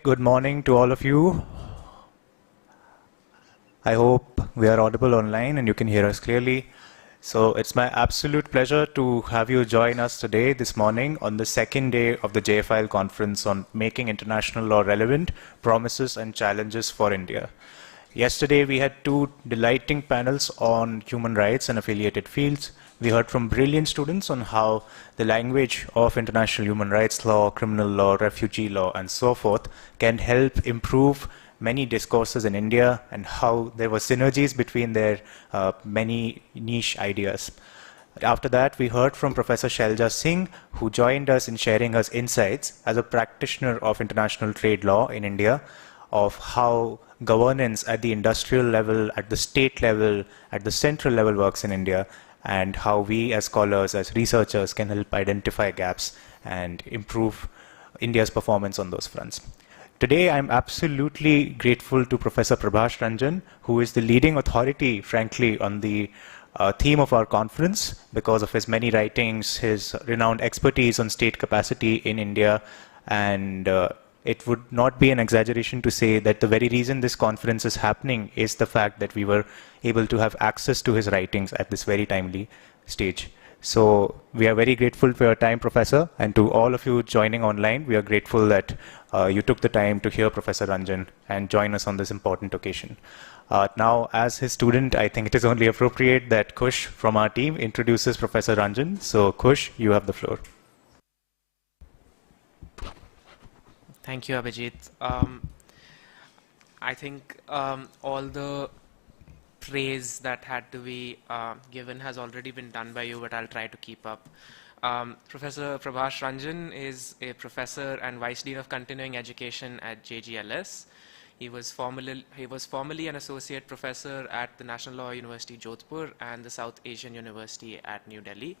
right, good morning to all of you. I hope we are audible online and you can hear us clearly. So it's my absolute pleasure to have you join us today, this morning, on the second day of the JFIL conference on making international law relevant, promises and challenges for India. Yesterday, we had two delighting panels on human rights and affiliated fields. We heard from brilliant students on how the language of international human rights law, criminal law, refugee law, and so forth can help improve many discourses in India and how there were synergies between their many niche ideas. After that, we heard from Professor Shailja Singh, who joined us in sharing her insights as a practitioner of international trade law in India, of how governance at the industrial level, at the state level, at the central level works in India, and how we as scholars, as researchers, can help identify gaps and improve India's performance on those fronts. Today, I'm absolutely grateful to Professor Prabhash Ranjan, who is the leading authority, frankly, on the theme of our conference because of his many writings, his renowned expertise on state capacity in India, and it would not be an exaggeration to say that the very reason this conference is happening is the fact that we were able to have access to his writings at this very timely stage. So we are very grateful for your time, Professor, and to all of you joining online, we are grateful that you took the time to hear Professor Ranjan and join us on this important occasion. Now, as his student, I think it is only appropriate that Kush from our team introduces Professor Ranjan. So Kush, you have the floor. Thank you, Abhijit. I think all the praise that had to be given has already been done by you, but I'll try to keep up. Professor Prabhash Ranjan is a professor and Vice Dean of Continuing Education at JGLS. He was formerly an associate professor at the National Law University Jodhpur and the South Asian University at New Delhi.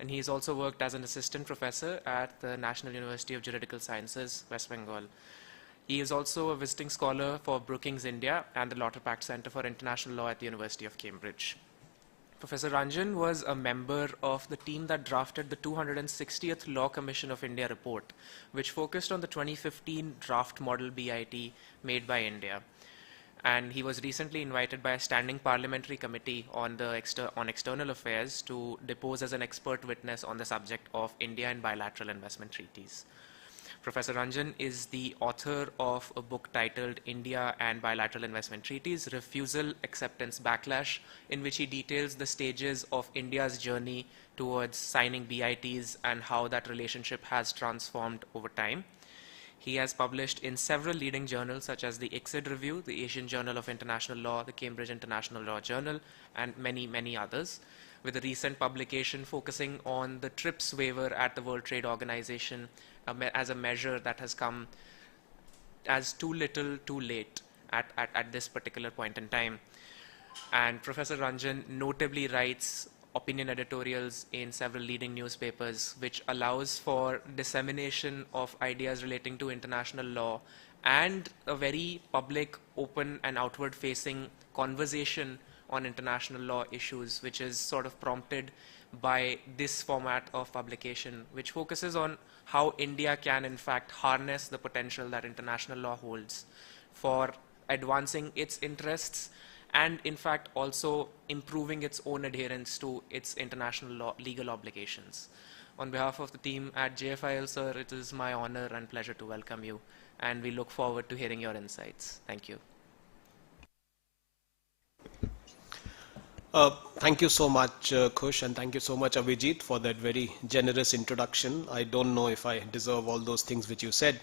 And he's also worked as an assistant professor at the National University of Juridical Sciences, West Bengal. He is also a visiting scholar for Brookings India and the Lauterpact Center for International Law at the University of Cambridge. Professor Ranjan was a member of the team that drafted the 260th Law Commission of India report, which focused on the 2015 draft model BIT made by India. And he was recently invited by a standing parliamentary committee on external affairs to depose as an expert witness on the subject of India and bilateral investment treaties. Professor Ranjan is the author of a book titled India and Bilateral Investment Treaties, Refusal, Acceptance, Backlash, in which he details the stages of India's journey towards signing BITs and how that relationship has transformed over time. He has published in several leading journals such as the ICSID Review, the Asian Journal of International Law, the Cambridge International Law Journal, and many, many others, with a recent publication focusing on the TRIPS waiver at the World Trade Organization as a measure that has come as too little, too late at this particular point in time. And Professor Ranjan notably writes opinion editorials in several leading newspapers, which allows for dissemination of ideas relating to international law and a very public, open, and outward-facing conversation on international law issues, which is sort of prompted by this format of publication, which focuses on how India can, in fact, harness the potential that international law holds for advancing its interests and, in fact, also improving its own adherence to its international law, legal obligations. On behalf of the team at JFIL, sir, it is my honor and pleasure to welcome you, and we look forward to hearing your insights. Thank you. Thank you so much, Kush, and thank you so much, Abhijit, for that very generous introduction. I don't know if I deserve all those things which you said.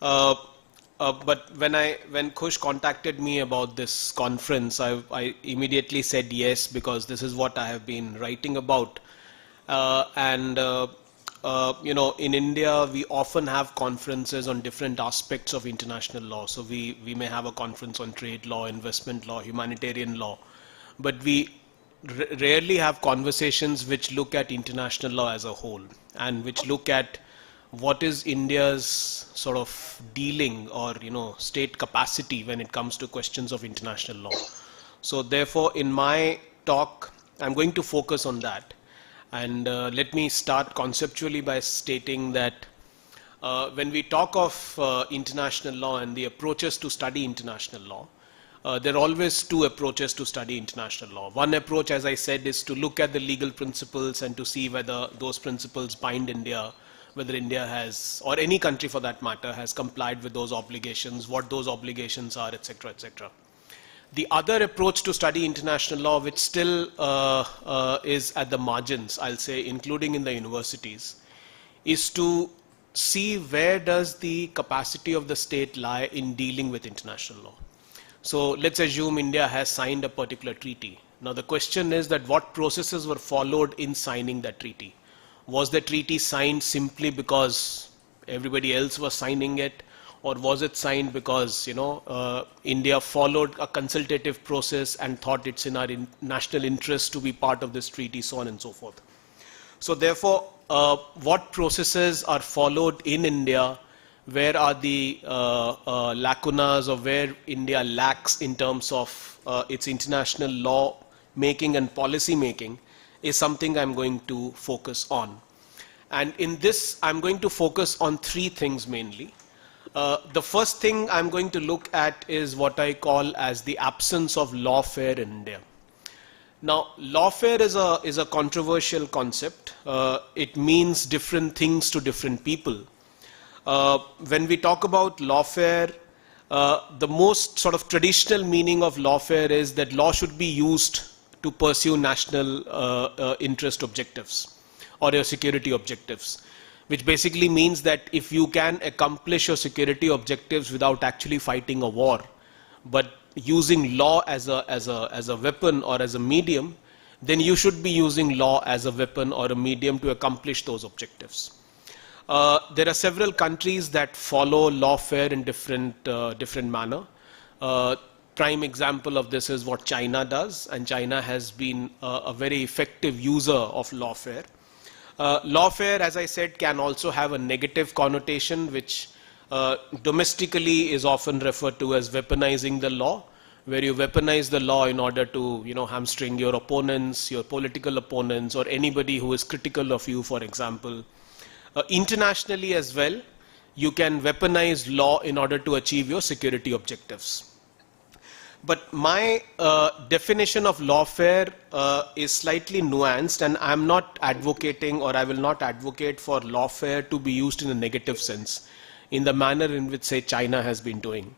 But when Kush contacted me about this conference, I immediately said yes, because this is what I have been writing about. You know, in India, we often have conferences on different aspects of international law. So we may have a conference on trade law, investment law, humanitarian law, but we rarely have conversations which look at international law as a whole and which look at what is India's sort of dealing or, you know, state capacity when it comes to questions of international law. So therefore, in my talk, I'm going to focus on that. And let me start conceptually by stating that when we talk of international law and the approaches to study international law, there are always two approaches to study international law. One approach, as I said, is to look at the legal principles and to see whether those principles bind India, whether India has, or any country for that matter, has complied with those obligations, what those obligations are, etc., etc. The other approach to study international law, which still is at the margins, I'll say, including in the universities, is to see where does the capacity of the state lie in dealing with international law. So let's assume India has signed a particular treaty. Now the question is that what processes were followed in signing that treaty? Was the treaty signed simply because everybody else was signing it, or was it signed because India followed a consultative process and thought it's in our national interest to be part of this treaty, so on and so forth. So therefore, what processes are followed in India? Where are the lacunas, or where India lacks in terms of its international law making and policy making, is something I'm going to focus on. And in this, I'm going to focus on three things mainly. The first thing I'm going to look at is what I call as the absence of lawfare in India. Now, lawfare is a controversial concept. It means different things to different people. When we talk about lawfare, the most sort of traditional meaning of lawfare is that law should be used to pursue national interest objectives or your security objectives, which basically means that if you can accomplish your security objectives without actually fighting a war, but using law as a weapon or as a medium, then you should be using law as a weapon or a medium to accomplish those objectives. There are several countries that follow lawfare in different manner. Prime example of this is what China does, and China has been a very effective user of lawfare. Lawfare, as I said, can also have a negative connotation, which domestically is often referred to as weaponizing the law, where you weaponize the law in order to hamstring your opponents, your political opponents, or anybody who is critical of you, for example. Internationally as well, you can weaponize law in order to achieve your security objectives. But my definition of lawfare is slightly nuanced, and I'm not advocating, or I will not advocate for lawfare to be used in a negative sense, in the manner in which, say, China has been doing.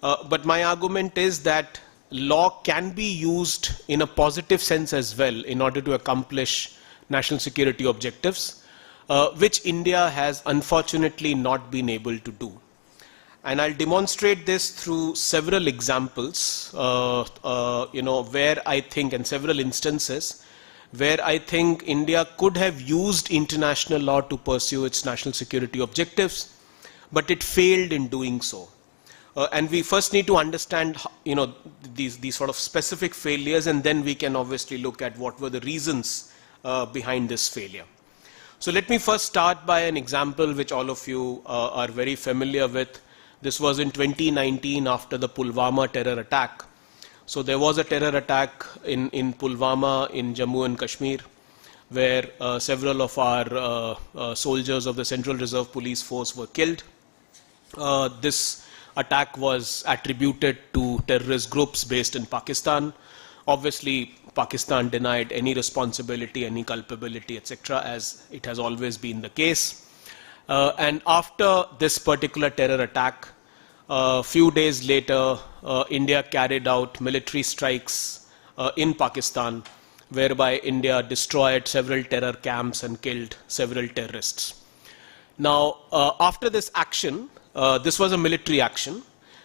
But my argument is that law can be used in a positive sense as well in order to accomplish national security objectives, which India has unfortunately not been able to do. And I'll demonstrate this through several examples, where I think, and several instances, where I think India could have used international law to pursue its national security objectives, but it failed in doing so. And we first need to understand, these sort of specific failures, and then we can obviously look at what were the reasons behind this failure. So let me first start by an example which all of you are very familiar with. This was in 2019 after the Pulwama terror attack. So there was a terror attack in Pulwama in Jammu and Kashmir, where several of our soldiers of the Central Reserve Police Force were killed. This attack was attributed to terrorist groups based in Pakistan. Obviously, Pakistan denied any responsibility, any culpability, etc., as it has always been the case. And after this particular terror attack, a few days later, India carried out military strikes in Pakistan, whereby India destroyed several terror camps and killed several terrorists. Now, after this action, this was a military action.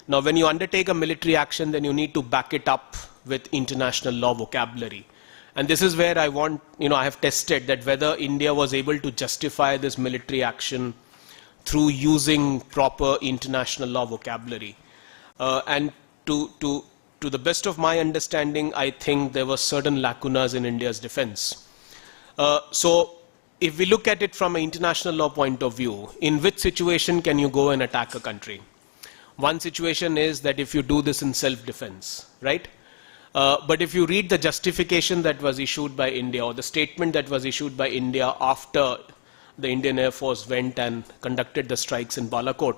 Now, when you undertake a military action, then you need to back it up with international law vocabulary. And this is where I want, I have tested that whether India was able to justify this military action through using proper international law vocabulary. And to the best of my understanding, I think there were certain lacunas in India's defense. So if we look at it from an international law point of view, in which situation can you go and attack a country? One situation is that if you do this in self-defense, right? But if you read the justification that was issued by India, or the statement that was issued by India after the Indian Air Force went and conducted the strikes in Balakot,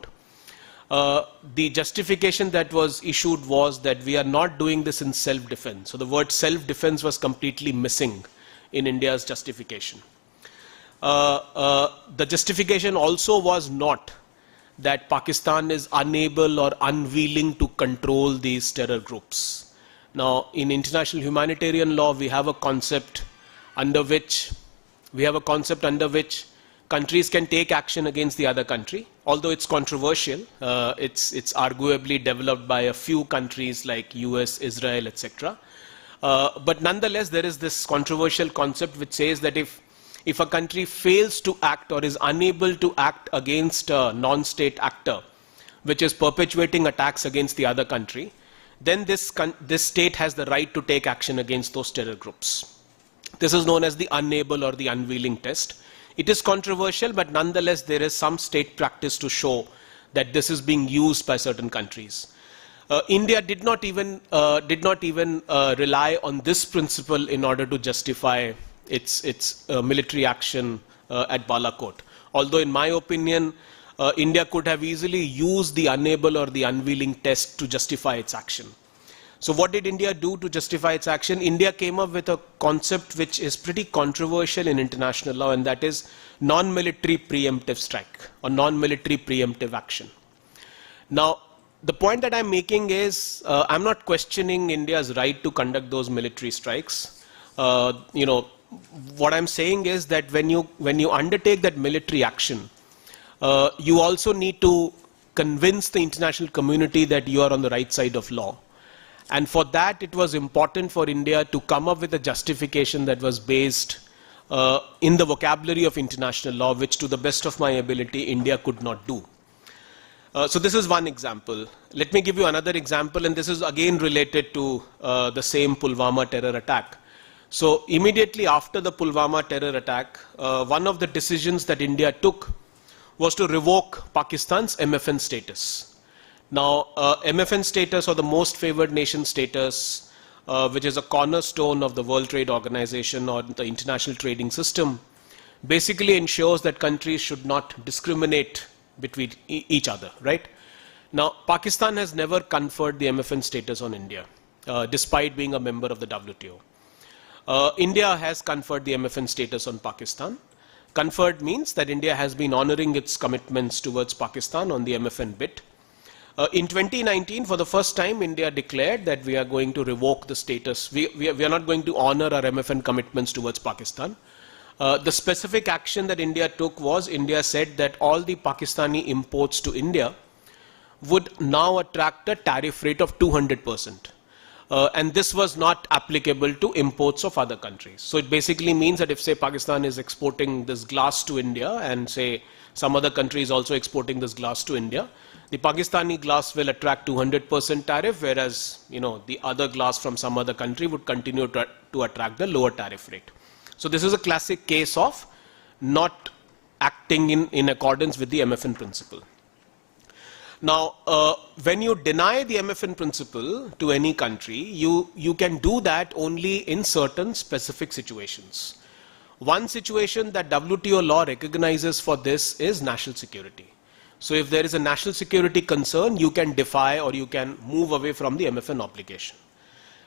the justification that was issued was that we are not doing this in self-defense. So the word self-defense was completely missing in India's justification. The justification also was not that Pakistan is unable or unwilling to control these terror groups. Now, in international humanitarian law, we have a concept under which countries can take action against the other country. Although it's controversial, it's arguably developed by a few countries like US, Israel, etc. But nonetheless, there is this controversial concept which says that if a country fails to act or is unable to act against a non-state actor, which is perpetuating attacks against the other country, then this state has the right to take action against those terror groups. This is known as the unable or the unwilling test. It is controversial, but nonetheless, there is some state practice to show that this is being used by certain countries. India did not even rely on this principle in order to justify its military action at Balakot. Although, in my opinion, India could have easily used the unable or the unwilling test to justify its action. So what did India do to justify its action? India came up with a concept which is pretty controversial in international law, and that is non-military preemptive strike or non-military preemptive action. Now, the point that I'm making is I'm not questioning India's right to conduct those military strikes. What I'm saying is that when you undertake that military action, you also need to convince the international community that you are on the right side of law. And for that, it was important for India to come up with a justification that was based in the vocabulary of international law, which to the best of my ability, India could not do. So this is one example. Let me give you another example, and this is again related to the same Pulwama terror attack. So immediately after the Pulwama terror attack, one of the decisions that India took was to revoke Pakistan's MFN status. Now, MFN status, or the most favored nation status, which is a cornerstone of the World Trade Organization or the international trading system, basically ensures that countries should not discriminate between each other, right? Now, Pakistan has never conferred the MFN status on India, despite being a member of the WTO. India has conferred the MFN status on Pakistan. Conferred means that India has been honoring its commitments towards Pakistan on the MFN bit. In 2019, for the first time, India declared that we are going to revoke the status. We are not going to honor our MFN commitments towards Pakistan. The specific action that India took was India said that all the Pakistani imports to India would now attract a tariff rate of 200%. And this was not applicable to imports of other countries. So it basically means that if, say, Pakistan is exporting this glass to India and, say, some other country is also exporting this glass to India, the Pakistani glass will attract 200% tariff, whereas the other glass from some other country would continue to attract the lower tariff rate. So this is a classic case of not acting in accordance with the MFN principle. Now, when you deny the MFN principle to any country, you can do that only in certain specific situations. One situation that WTO law recognizes for this is national security. So if there is a national security concern, you can defy or you can move away from the MFN obligation.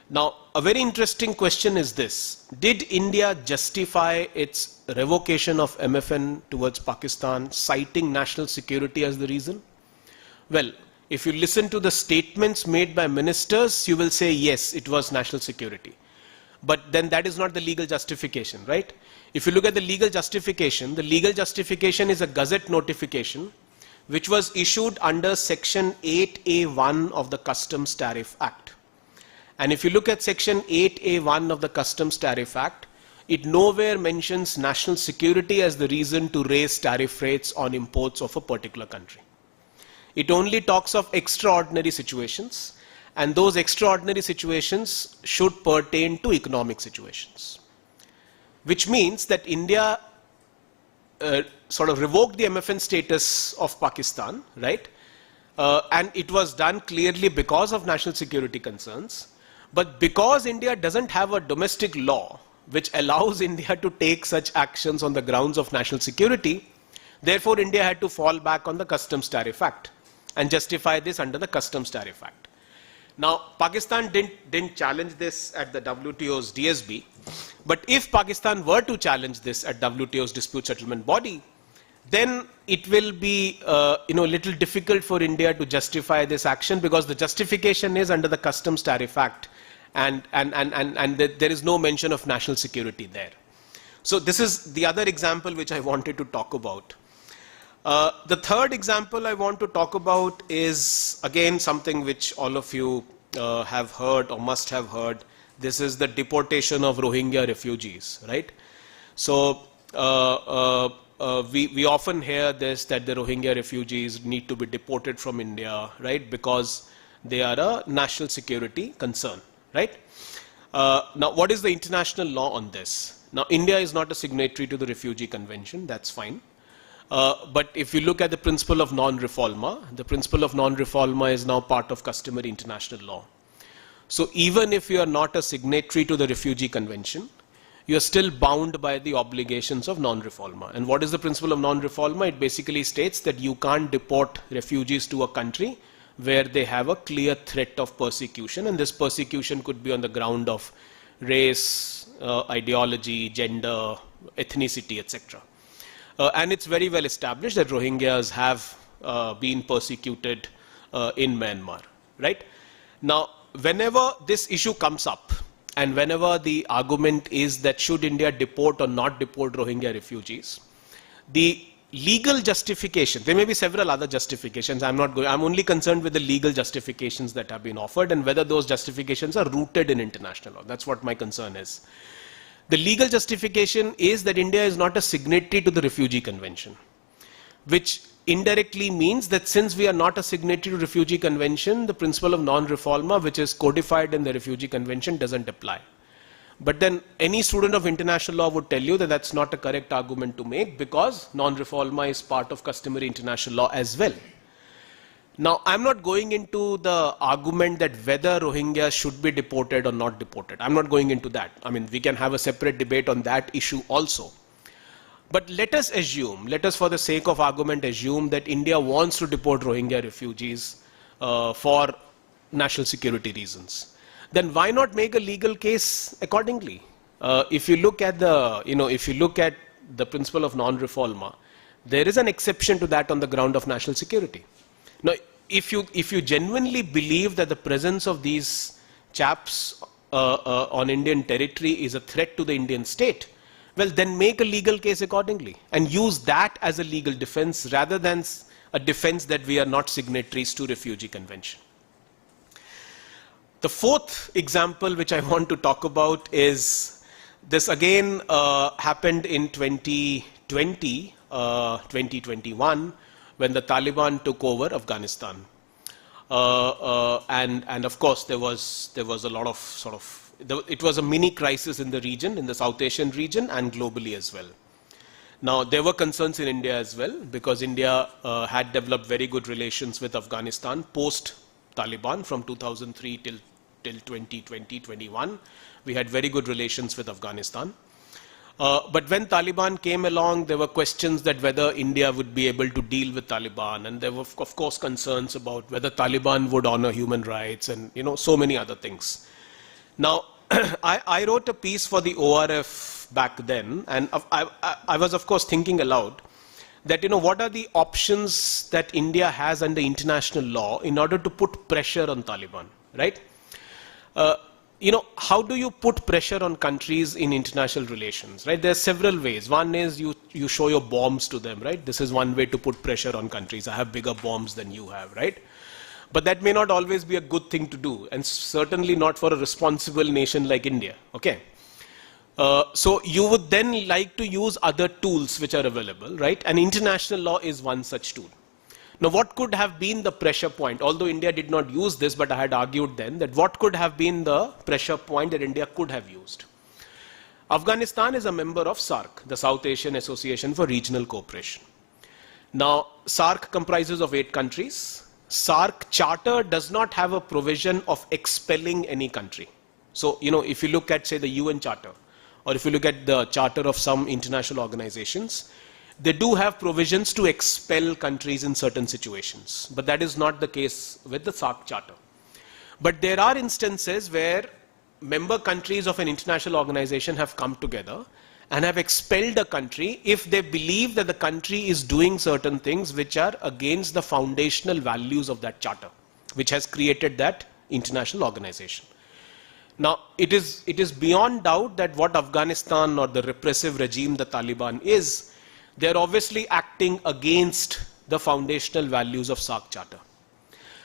Now, a very interesting question is this. Did India justify its revocation of MFN towards Pakistan, citing national security as the reason? Well, if you listen to the statements made by ministers, you will say, yes, it was national security. But then that is not the legal justification, right? If you look at the legal justification is a gazette notification which was issued under Section 8A1 of the Customs Tariff Act. And if you look at Section 8A1 of the Customs Tariff Act, it nowhere mentions national security as the reason to raise tariff rates on imports of a particular country. It only talks of extraordinary situations, and those extraordinary situations should pertain to economic situations. Which means that India sort of revoked the MFN status of Pakistan, right? And it was done clearly because of national security concerns. But because India doesn't have a domestic law which allows India to take such actions on the grounds of national security. Therefore, India had to fall back on the Customs Tariff Act and justify this under the Customs Tariff Act. Now, Pakistan didn't challenge this at the WTO's DSB, but if Pakistan were to challenge this at WTO's dispute settlement body, then it will be a little difficult for India to justify this action, because the justification is under the Customs Tariff Act, and there is no mention of national security there. So this is the other example which I wanted to talk about. The third example I want to talk about is again something which all of you have heard or must have heard. This is the deportation of Rohingya refugees, right? So we often hear this, that the Rohingya refugees need to be deported from India, right? Because they are a national security concern, right? Now, what is the international law on this? Now, India is not a signatory to the Refugee Convention, that's fine. But if you look at the principle of non-refoulement, the principle of non-refoulement is now part of customary international law. So even if you are not a signatory to the Refugee Convention, you are still bound by the obligations of non-refoulement. And what is the principle of non-refoulement? It basically states that you can't deport refugees to a country where they have a clear threat of persecution, and this persecution could be on the ground of race, ideology, gender, ethnicity, etc. And it's very well established that Rohingyas have been persecuted in Myanmar, right? Now, whenever this issue comes up, and whenever the argument is that should India deport or not deport Rohingya refugees, the legal justification, there may be several other justifications, I'm only concerned with the legal justifications that have been offered and whether those justifications are rooted in international law. That's what my concern is. The legal justification is that India is not a signatory to the Refugee Convention, which indirectly means that since we are not a signatory to Refugee Convention, the principle of non-refoulement, which is codified in the Refugee Convention, doesn't apply. But then any student of international law would tell you that that's not a correct argument to make, because non-refoulement is part of customary international law as well. Now, I'm not going into the argument that whether Rohingyas should be deported or not deported. I'm not going into that. I mean, we can have a separate debate on that issue also. But let us for the sake of argument assume that India wants to deport Rohingya refugees for national security reasons. Then why not make a legal case accordingly? If you look at the principle of non-refoulement, there is an exception to that on the ground of national security. Now, if you genuinely believe that the presence of these chaps on Indian territory is a threat to the Indian state, well, then make a legal case accordingly and use that as a legal defense rather than a defense that we are not signatories to Refugee Convention. The fourth example which I want to talk about is this again happened in 2021 when the Taliban took over Afghanistan. And of course there was a lot of it was a mini crisis in the region, in the South Asian region and globally as well. Now, there were concerns in India as well, because India had developed very good relations with Afghanistan post-Taliban from 2003 till 2020-21. We had very good relations with Afghanistan. But when Taliban came along, there were questions that whether India would be able to deal with Taliban, and there were, of course, concerns about whether Taliban would honor human rights and, so many other things. Now, I wrote a piece for the ORF back then, and I was, of course, thinking aloud that, what are the options that India has under international law in order to put pressure on Taliban, right? How do you put pressure on countries in international relations, right? There are several ways. One is you show your bombs to them, right? This is one way to put pressure on countries. I have bigger bombs than you have, right? But that may not always be a good thing to do, and certainly not for a responsible nation like India, okay? So you would then like to use other tools which are available, right? And international law is one such tool. Now, what could have been the pressure point? Although India did not use this, but I had argued then that what could have been the pressure point that India could have used? Afghanistan is a member of SAARC, the South Asian Association for Regional Cooperation. Now, SAARC comprises of 8 countries. SAARC charter does not have a provision of expelling any country. So, if you look at, say, the UN charter or if you look at the charter of some international organizations, they do have provisions to expel countries in certain situations. But that is not the case with the SAARC charter. But there are instances where member countries of an international organization have come together and have expelled a country if they believe that the country is doing certain things which are against the foundational values of that charter, which has created that international organization. Now, it is beyond doubt that what Afghanistan or the repressive regime, the Taliban is, they're obviously acting against the foundational values of SAARC charter.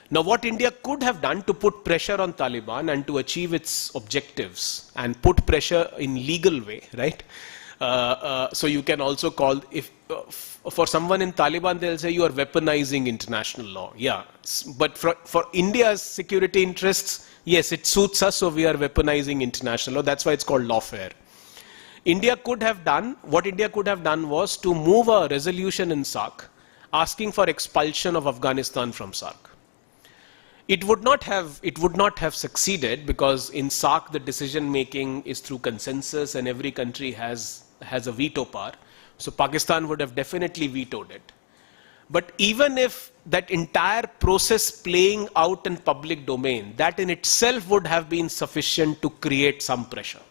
Now, what India could have done to put pressure on Taliban and to achieve its objectives and put pressure in legal way, right? So you can also call, if for someone in Taliban, they'll say you are weaponizing international law. Yeah, but for India's security interests, yes, it suits us, so we are weaponizing international law. That's why it's called lawfare. What India could have done was to move a resolution in SAARC asking for expulsion of Afghanistan from SAARC. It would not have succeeded because in SAARC the decision making is through consensus and every country has a veto power. So Pakistan would have definitely vetoed it. But even if that entire process playing out in public domain, that in itself would have been sufficient to create some pressure.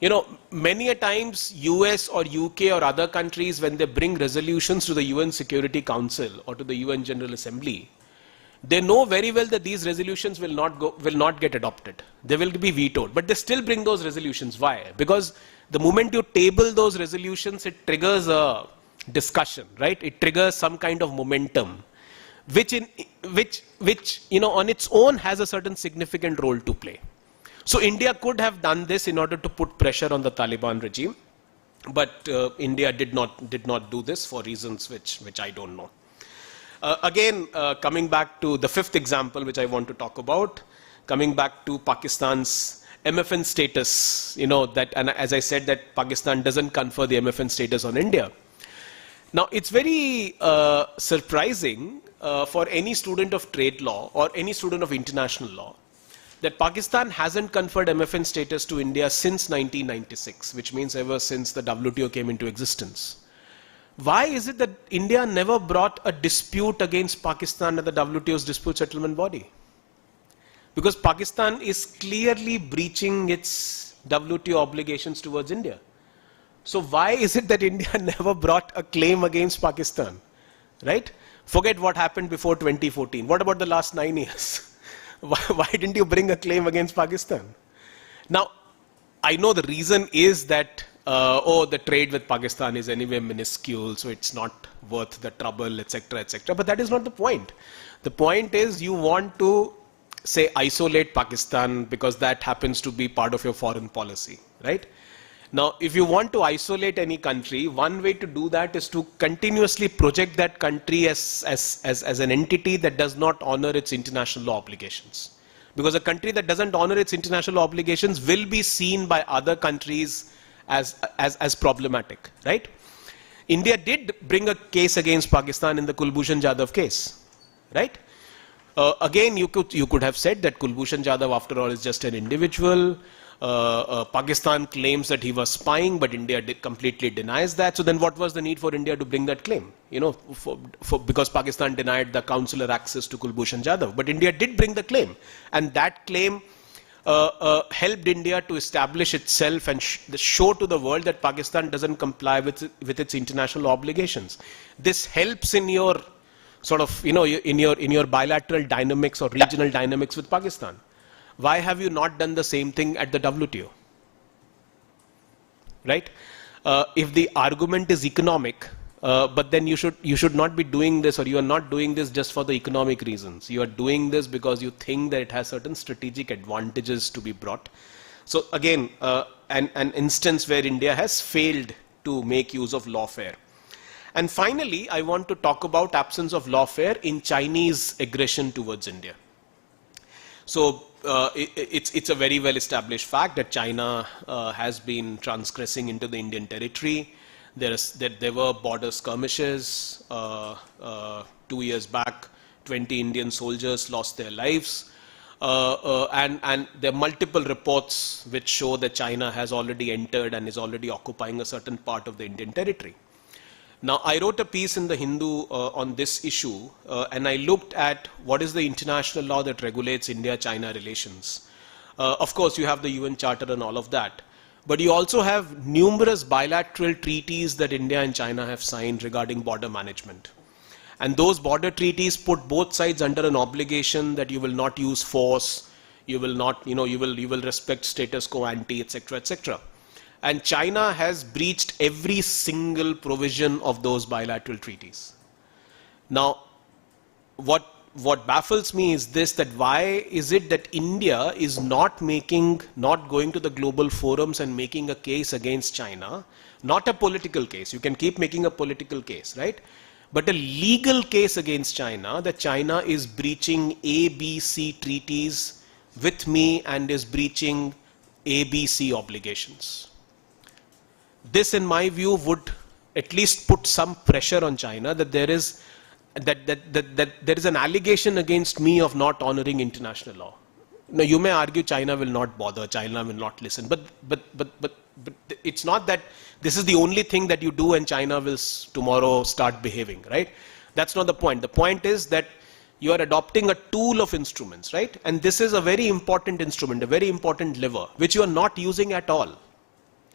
You know, many a times US or UK or other countries, when they bring resolutions to the UN Security Council or to the UN General Assembly, they know very well that these resolutions will not get adopted. They will be vetoed, but they still bring those resolutions. Why? Because the moment you table those resolutions, it triggers a discussion, right? It triggers some kind of momentum, which you know, on its own has a certain significant role to play. So India could have done this in order to put pressure on the Taliban regime, but India did not do this for reasons which I don't know. Again, coming back to the fifth example which I want to talk about, coming back to Pakistan's MFN status, you know, that, and as I said, that Pakistan doesn't confer the MFN status on India. Now, it's very surprising for any student of trade law or any student of international law that Pakistan hasn't conferred MFN status to India since 1996, which means ever since the WTO came into existence. Why is it that India never brought a dispute against Pakistan at the WTO's dispute settlement body? Because Pakistan is clearly breaching its WTO obligations towards India. So why is it that India never brought a claim against Pakistan, right? Forget what happened before 2014. What about the last 9 years? Why didn't you bring a claim against Pakistan? Now, I know the reason is that the trade with Pakistan is anyway minuscule, so it's not worth the trouble, etc., etc. But that is not the point. The point is you want to, say, isolate Pakistan because that happens to be part of your foreign policy, right? Now, if you want to isolate any country, one way to do that is to continuously project that country as an entity that does not honor its international law obligations. Because a country that doesn't honor its international obligations will be seen by other countries as problematic, right? India did bring a case against Pakistan in the Kulbhushan Jadhav case, right? Again, you could have said that Kulbhushan Jadhav, after all, is just an individual. Pakistan claims that he was spying, but India completely denies that. So then what was the need for India to bring that claim? You know, because Pakistan denied the consular access to Kulbhushan Jadhav. But India did bring the claim. And that claim helped India to establish itself and show to the world that Pakistan doesn't comply with its international obligations. This helps in your sort of, you know, in your bilateral dynamics or regional dynamics with Pakistan. Why have you not done the same thing at the WTO? Right? If the argument is economic, but then you should not be doing this, or you are not doing this just for the economic reasons. You are doing this because you think that it has certain strategic advantages to be brought. So again, an instance where India has failed to make use of lawfare. And finally, I want to talk about absence of lawfare in Chinese aggression towards India. So it's a very well established fact that China has been transgressing into the Indian territory. There were border skirmishes. 2 years back, 20 Indian soldiers lost their lives. and there are multiple reports which show that China has already entered and is already occupying a certain part of the Indian territory. Now, I wrote a piece in the Hindu on this issue, and I looked at what is the international law that regulates India-China relations. Of course, you have the UN Charter and all of that, but you also have numerous bilateral treaties that India and China have signed regarding border management. And those border treaties put both sides under an obligation that you will not use force, you will not, you will respect status quo ante, etc., etc. And China has breached every single provision of those bilateral treaties. Now, what baffles me is this, that why is it that India is not going to the global forums and making a case against China, not a political case, you can keep making a political case, right? But a legal case against China, that China is breaching ABC treaties with me and is breaching ABC obligations. This, in my view, would at least put some pressure on China that there is an allegation against me of not honoring international law. Now, you may argue China will not bother, China will not listen, but it's not that this is the only thing that you do and China will tomorrow start behaving, right? That's not the point. The point is that you are adopting a tool of instruments, right? And this is a very important instrument, a very important lever, which you are not using at all,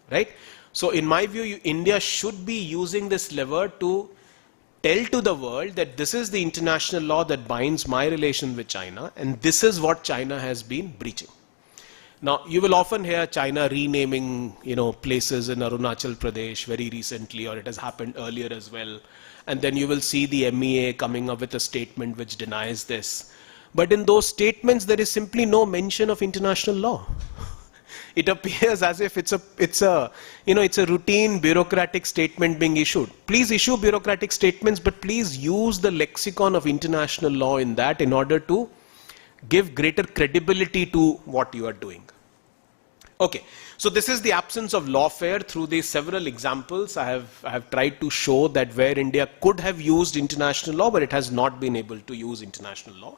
right? So in my view, India should be using this lever to tell to the world that this is the international law that binds my relation with China, and this is what China has been breaching. Now, you will often hear China renaming, places in Arunachal Pradesh very recently, or it has happened earlier as well. And then you will see the MEA coming up with a statement which denies this. But in those statements, there is simply no mention of international law. It appears as if it's a routine bureaucratic statement being issued. Please issue bureaucratic statements, but please use the lexicon of international law in that in order to give greater credibility to what you are doing. Okay, so this is the absence of lawfare. Through these several examples, I have tried to show that where India could have used international law, but it has not been able to use international law.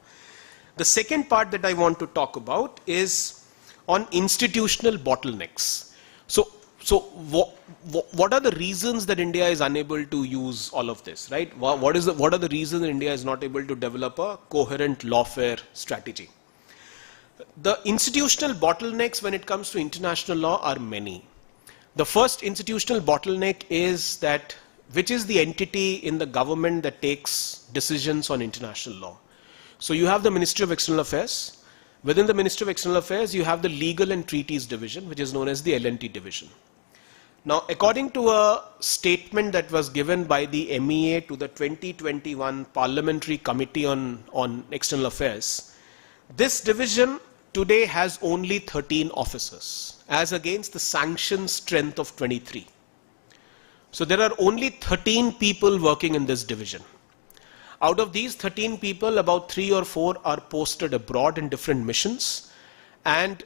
The second part that I want to talk about is on institutional bottlenecks. So what are the reasons that India is unable to use all of this, right? What are the reasons that India is not able to develop a coherent lawfare strategy? The institutional bottlenecks when it comes to international law are many. The first institutional bottleneck is that which is the entity in the government that takes decisions on international law. So you have the Ministry of External Affairs. Within the Ministry of External Affairs, you have the Legal and Treaties Division, which is known as the L&T Division. Now, according to a statement that was given by the MEA to the 2021 Parliamentary Committee on External Affairs, this division today has only 13 officers, as against the sanctioned strength of 23. So there are only 13 people working in this division. Out of these 13 people, about 3 or 4 are posted abroad in different missions. And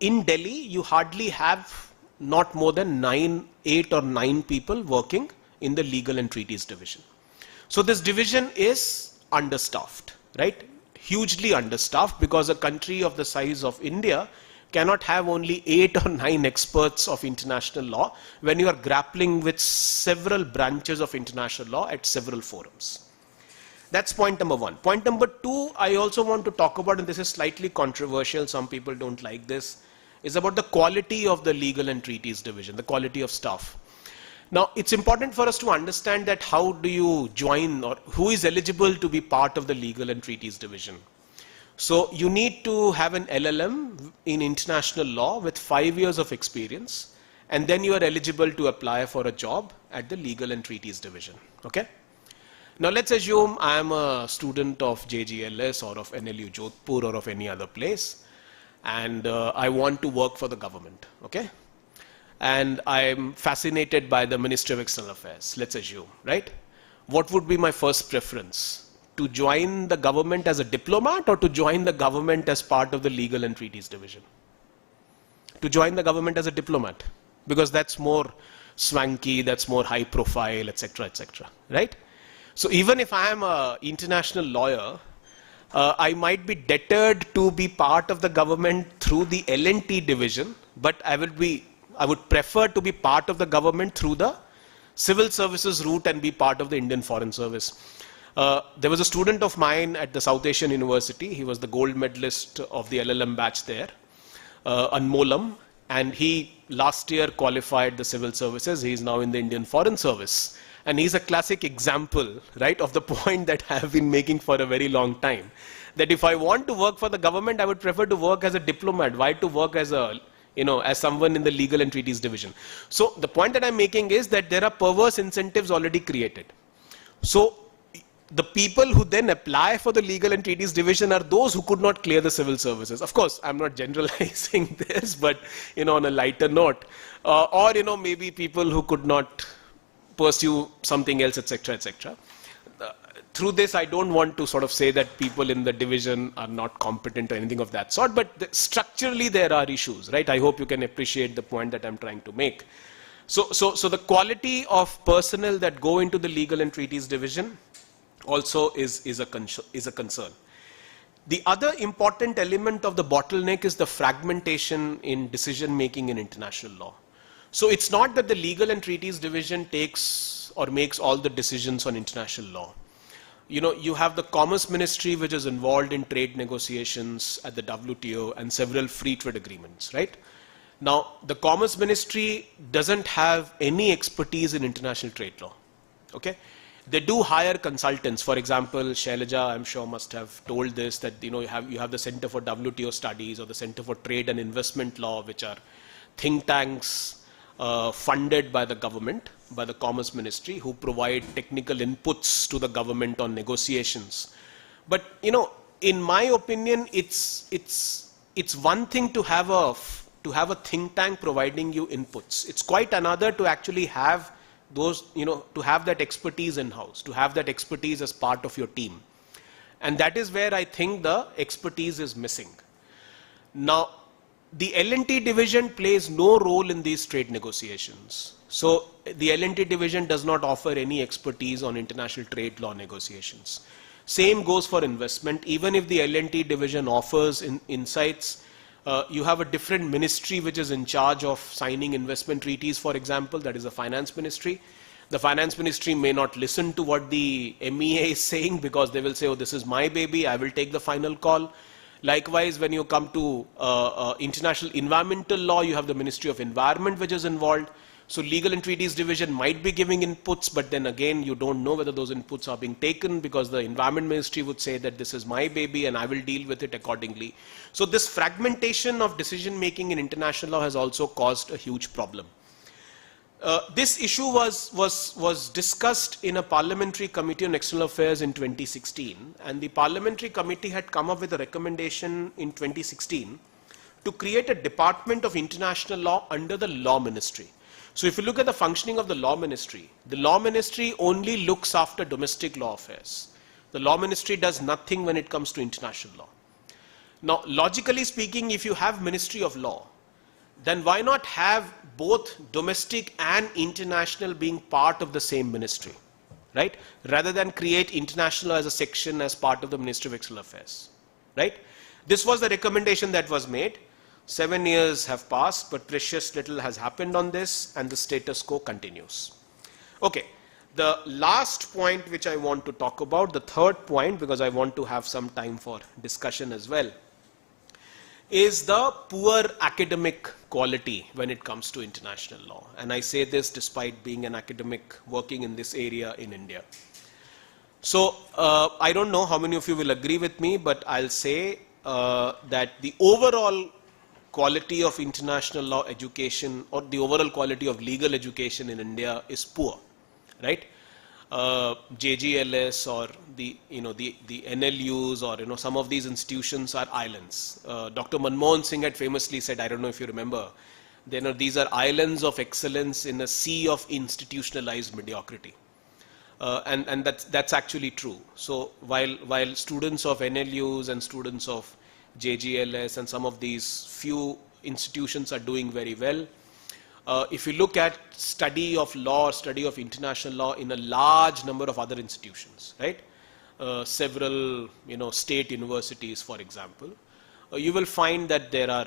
in Delhi, you hardly have not more than 8 or 9 people working in the Legal and Treaties Division. So this division is understaffed, right? Hugely understaffed, because a country of the size of India cannot have only 8 or 9 experts of international law when you are grappling with several branches of international law at several forums. That's point number one. Point number two, I also want to talk about, and this is slightly controversial, some people don't like this, is about the quality of the Legal and Treaties Division, the quality of staff. Now, it's important for us to understand that how do you join, or who is eligible to be part of the Legal and Treaties Division. So you need to have an LLM in international law with 5 years of experience, and then you are eligible to apply for a job at the Legal and Treaties Division. Okay? Now let's assume I am a student of JGLS or of NLU Jodhpur or of any other place, and I want to work for the government. Okay? And I'm fascinated by the Ministry of External Affairs, let's assume, right? What would be my first preference? To join the government as a diplomat, or to join the government as part of the Legal and Treaties Division? To join the government as a diplomat, because that's more swanky, that's more high profile, etc., right? So even if I am an international lawyer, I might be deterred to be part of the government through the L&T division, but I would prefer to be part of the government through the civil services route and be part of the Indian Foreign Service. There was a student of mine at the South Asian University. He was the gold medalist of the LLM batch there, Anmolam, and he last year qualified the civil services. He is now in the Indian Foreign Service. And he's a classic example, right, of the point that I have been making for a very long time. That if I want to work for the government, I would prefer to work as a diplomat. Why to work as a, as someone in the legal and treaties division? So the point that I'm making is that there are perverse incentives already created. So the people who then apply for the legal and treaties division are those who could not clear the civil services. Of course, I'm not generalizing this, but, on a lighter note. Or, maybe people who could not pursue something else, etc., etc. Through this, I don't want to sort of say that people in the division are not competent or anything of that sort, but structurally there are issues, right? I hope you can appreciate the point that I'm trying to make. So the quality of personnel that go into the legal and treaties division also is a concern. The other important element of the bottleneck is the fragmentation in decision making in international law. So it's not that the legal and treaties division takes or makes all the decisions on international law. You have the Commerce Ministry, which is involved in trade negotiations at the WTO and several free trade agreements, right? Now, the Commerce Ministry doesn't have any expertise in international trade law, okay? They do hire consultants. For example, Shailaja, I'm sure, must have told this, that you have the Center for WTO Studies or the Center for Trade and Investment Law, which are think tanks funded by the government, by the Commerce Ministry, who provide technical inputs to the government on negotiations. But in my opinion, it's one thing to have a think tank providing you inputs. It's quite another to actually have those, to have that expertise in-house, to have that expertise as part of your team. And that is where I think the expertise is missing. Now, the L&T division plays no role in these trade negotiations. So the L&T division does not offer any expertise on international trade law negotiations. Same goes for investment. Even if the L&T division offers insights, you have a different ministry which is in charge of signing investment treaties, for example, that is the finance ministry. The finance ministry may not listen to what the MEA is saying because they will say, oh, this is my baby, I will take the final call. Likewise, when you come to international environmental law, you have the Ministry of Environment which is involved. So legal and treaties division might be giving inputs, but then again, you don't know whether those inputs are being taken because the environment ministry would say that this is my baby and I will deal with it accordingly. So this fragmentation of decision making in international law has also caused a huge problem. This issue was discussed in a parliamentary committee on external affairs in 2016, and the parliamentary committee had come up with a recommendation in 2016 to create a department of international law under the law ministry. So if you look at the functioning of the law ministry only looks after domestic law affairs. The law ministry does nothing when it comes to international law. Now, logically speaking, if you have Ministry of Law, then why not have both domestic and international being part of the same ministry, right? Rather than create international as a section as part of the Ministry of External Affairs, right? This was the recommendation that was made. 7 years have passed, but precious little has happened on this, and the status quo continues. Okay, the last point which I want to talk about, the third point, because I want to have some time for discussion as well, is the poor academic quality when it comes to international law. And I say this despite being an academic working in this area in India. So I don't know how many of you will agree with me, but I'll say that the overall quality of international law education or the overall quality of legal education in India is poor, right? JGLS or the NLUs or some of these institutions are islands. Dr. Manmohan Singh had famously said, I don't know if you remember, these are islands of excellence in a sea of institutionalized mediocrity. And that's actually true. So while students of NLUs and students of JGLS and some of these few institutions are doing very well, if you look at study of law, study of international law in a large number of other institutions, right? several, state universities, for example, you will find that there are,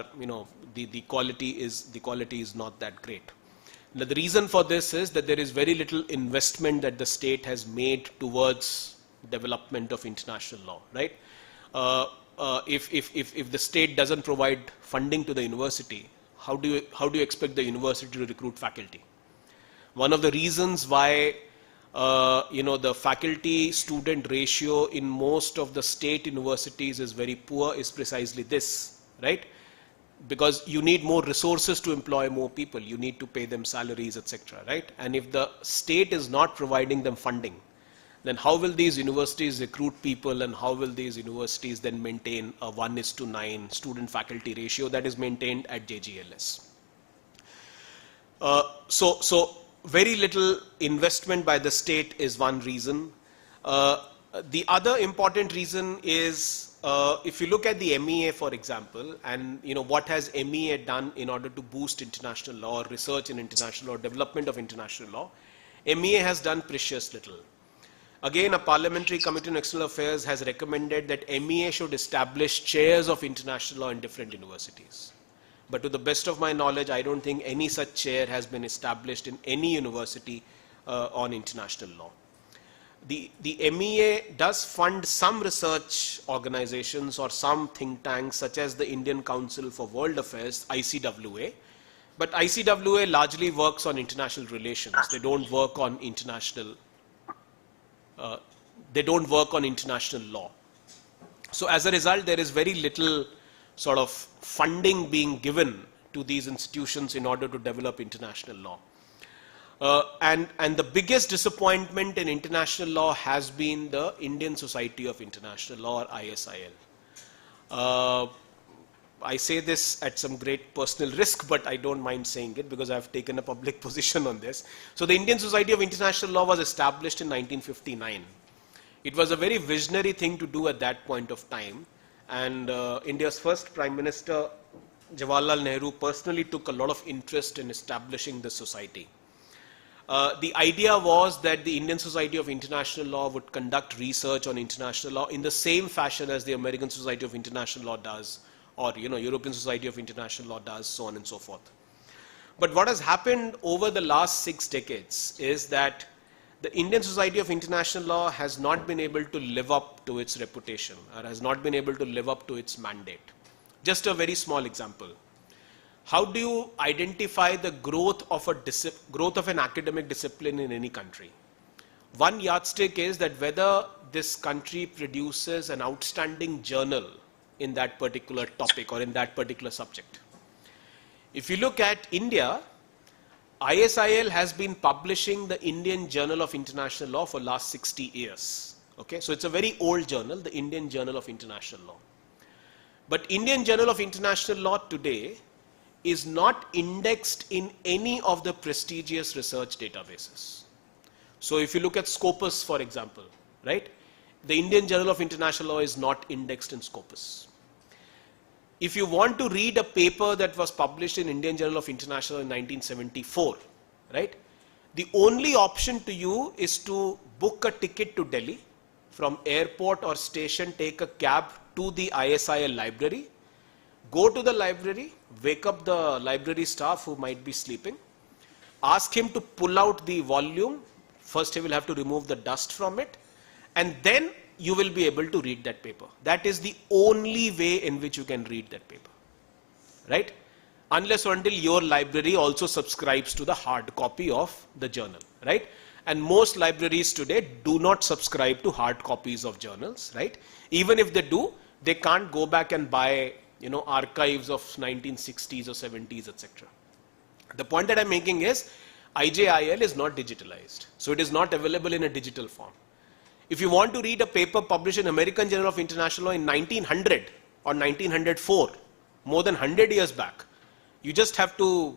the quality is not that great. Now, the reason for this is that there is very little investment that the state has made towards development of international law, right? If the state doesn't provide funding to the university, how do you expect the university to recruit faculty? One of the reasons why the faculty student ratio in most of the state universities is very poor is precisely this, right? Because you need more resources to employ more people, you need to pay them salaries, etc., right? And if the state is not providing them funding, then how will these universities recruit people, and how will these universities then maintain a 1:9 student faculty ratio that is maintained at JGLS? So very little investment by the state is one reason. The other important reason is, if you look at the MEA, for example, and what has MEA done in order to boost international law, research in international law, development of international law, MEA has done precious little. Again, a Parliamentary Committee on External Affairs has recommended that MEA should establish chairs of international law in different universities. But to the best of my knowledge, I don't think any such chair has been established in any university on international law. The MEA does fund some research organizations or some think tanks, such as the Indian Council for World Affairs, ICWA. But ICWA largely works on international relations. They don't work on international law. So as a result, there is very little sort of funding being given to these institutions in order to develop international law. And the biggest disappointment in international law has been the Indian Society of International Law, or ISIL. I say this at some great personal risk, but I don't mind saying it because I've taken a public position on this. So the Indian Society of International Law was established in 1959. It was a very visionary thing to do at that point of time. And India's first Prime Minister, Jawaharlal Nehru, personally took a lot of interest in establishing this society. The idea was that the Indian Society of International Law would conduct research on international law in the same fashion as the American Society of International Law does, or European Society of International Law does, so on and so forth. But what has happened over the last 6 decades is that the Indian Society of International Law has not been able to live up to its reputation, or has not been able to live up to its mandate. Just a very small example. How do you identify the growth of an academic discipline in any country? One yardstick is that whether this country produces an outstanding journal in that particular topic or in that particular subject. If you look at India, ISIL has been publishing the Indian Journal of International Law for last 60 years. Okay, so it's a very old journal, the Indian Journal of International Law. But Indian Journal of International Law today is not indexed in any of the prestigious research databases. So if you look at Scopus, for example, right, the Indian Journal of International Law is not indexed in Scopus. If you want to read a paper that was published in Indian Journal of International Law in 1974, right, the only option to you is to book a ticket to Delhi, from airport or station, take a cab to the ISIL library, go to the library, wake up the library staff who might be sleeping, ask him to pull out the volume. First he will have to remove the dust from it, and then you will be able to read that paper. That is the only way in which you can read that paper, right? Unless or until your library also subscribes to the hard copy of the journal, right? And most libraries today do not subscribe to hard copies of journals, right? Even if they do, they can't go back and buy, archives of 1960s or 70s, etc. The point that I'm making is IJIL is not digitalized, so it is not available in a digital form. If you want to read a paper published in American Journal of International Law in 1900 or 1904, more than 100 years back, you just have to,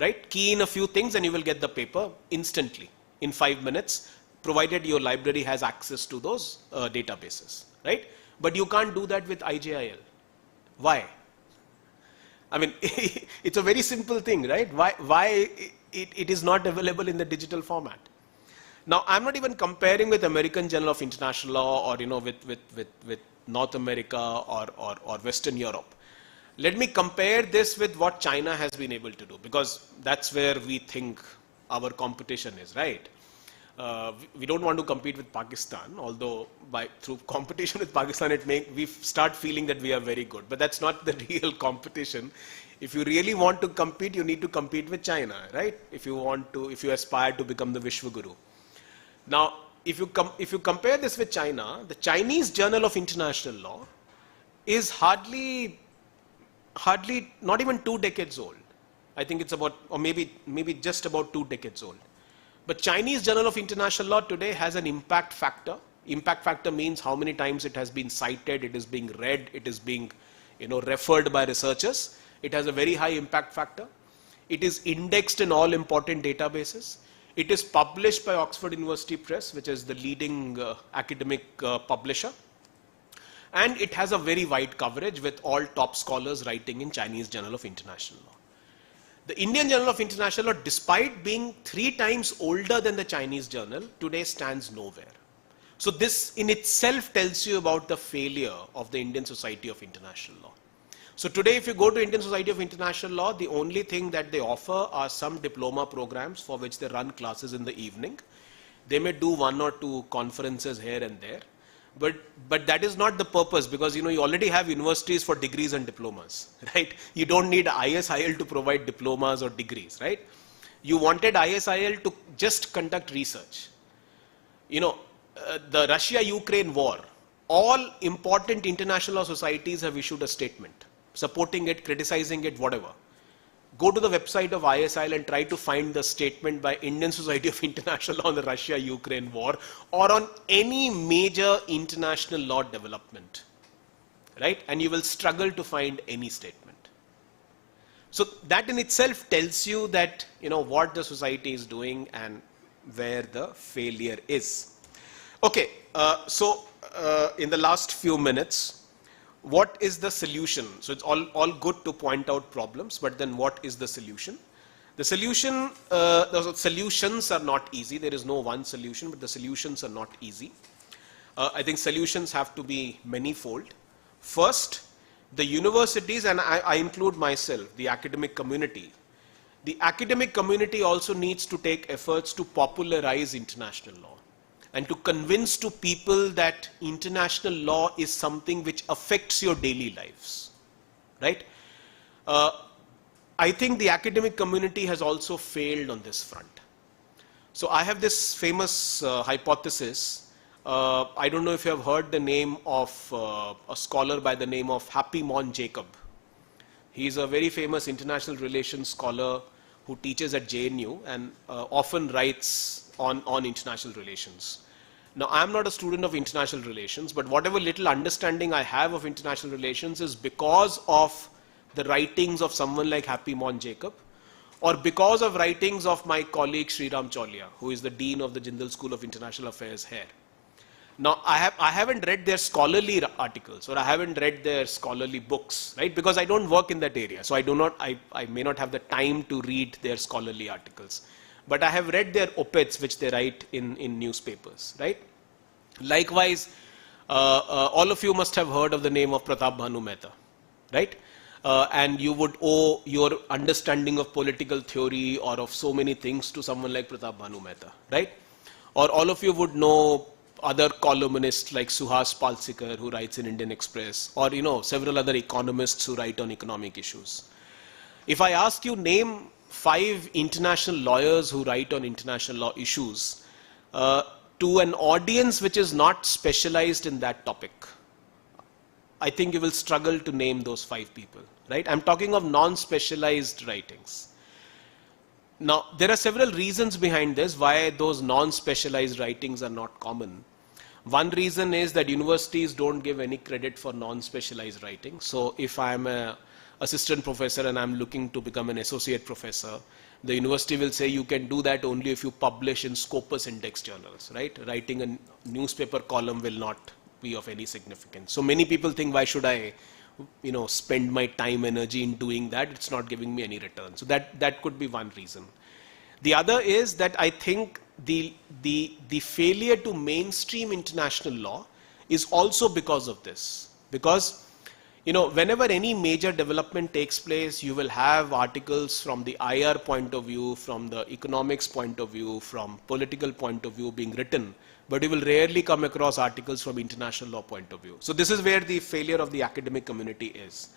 right, key in a few things and you will get the paper instantly in 5 minutes, provided your library has access to those databases, right? But you can't do that with IJIL. Why? I mean, it's a very simple thing, right? Why it is not available in the digital format? Now, I'm not even comparing with American Journal of International Law or, with North America or Western Europe. Let me compare this with what China has been able to do, because that's where we think our competition is, right? We don't want to compete with Pakistan, although through competition with Pakistan, we start feeling that we are very good. But that's not the real competition. If you really want to compete, you need to compete with China, right? If you aspire to become the Vishwaguru. Now, if you compare this with China, the Chinese Journal of International Law is hardly not even 2 decades old. I think it's about, or maybe just about 2 decades old. But Chinese Journal of International Law today has an impact factor. Impact factor means how many times it has been cited, it is being read, it is being referred by researchers. It has a very high impact factor. It is indexed in all important databases. It is published by Oxford University Press, which is the leading academic publisher. And it has a very wide coverage with all top scholars writing in Chinese Journal of International Law. The Indian Journal of International Law, despite being 3 times older than the Chinese journal, today stands nowhere. So this in itself tells you about the failure of the Indian Society of International Law. So today, if you go to Indian Society of International Law, the only thing that they offer are some diploma programs for which they run classes in the evening. They may do 1 or 2 conferences here and there. But that is not the purpose, because you already have universities for degrees and diplomas, right? You don't need ISIL to provide diplomas or degrees, right? You wanted ISIL to just conduct research. The Russia-Ukraine war, all important international law societies have issued a statement supporting it, criticizing it, whatever. Go to the website of ISIL and try to find the statement by Indian Society of International Law on the Russia-Ukraine war or on any major international law development, right? And you will struggle to find any statement. So that in itself tells you that, what the society is doing and where the failure is. Okay, in the last few minutes, what is the solution? So it's all good to point out problems, but then what is the solution? The solutions are not easy. There is no one solution, but the solutions are not easy. I think solutions have to be manifold. First, the universities, and I include myself, the academic community. The academic community also needs to take efforts to popularize international law and to convince to people that international law is something which affects your daily lives, right? I think the academic community has also failed on this front. So I have this famous hypothesis. I don't know if you have heard the name of a scholar by the name of Happy Mon Jacob. He's a very famous international relations scholar who teaches at JNU and often writes on international relations. Now, I'm not a student of international relations, but whatever little understanding I have of international relations is because of the writings of someone like Happy Mon Jacob, or because of writings of my colleague Sriram Cholia, who is the Dean of the Jindal School of International Affairs here. Now, I haven't read their scholarly articles, or I haven't read their scholarly books, right? Because I don't work in that area, so I may not have the time to read their scholarly articles. But I have read their op-eds which they write in newspapers, right? Likewise, all of you must have heard of the name of Pratap Bhanu Mehta, right? And you would owe your understanding of political theory or of so many things to someone like Pratap Bhanu Mehta, right? Or all of you would know other columnists like Suhas Palsikar, who writes in Indian Express, or several other economists who write on economic issues. If I ask you name 5 international lawyers who write on international law issues to an audience which is not specialized in that topic, I think you will struggle to name those 5 people, right? I'm talking of non-specialized writings. Now, there are several reasons behind this why those non-specialized writings are not common. One reason is that universities don't give any credit for non-specialized writing. So if I'm an assistant professor and I'm looking to become an associate professor, the university will say you can do that only if you publish in Scopus Index journals, right? Writing a newspaper column will not be of any significance. So many people think, why should I spend my time, energy in doing that? It's not giving me any return. So that could be one reason. The other is that I think the failure to mainstream international law is also because of this. Because, you know, whenever any major development takes place, you will have articles from the IR point of view, from the economics point of view, from political point of view being written, but you will rarely come across articles from international law point of view. So this is where the failure of the academic community is.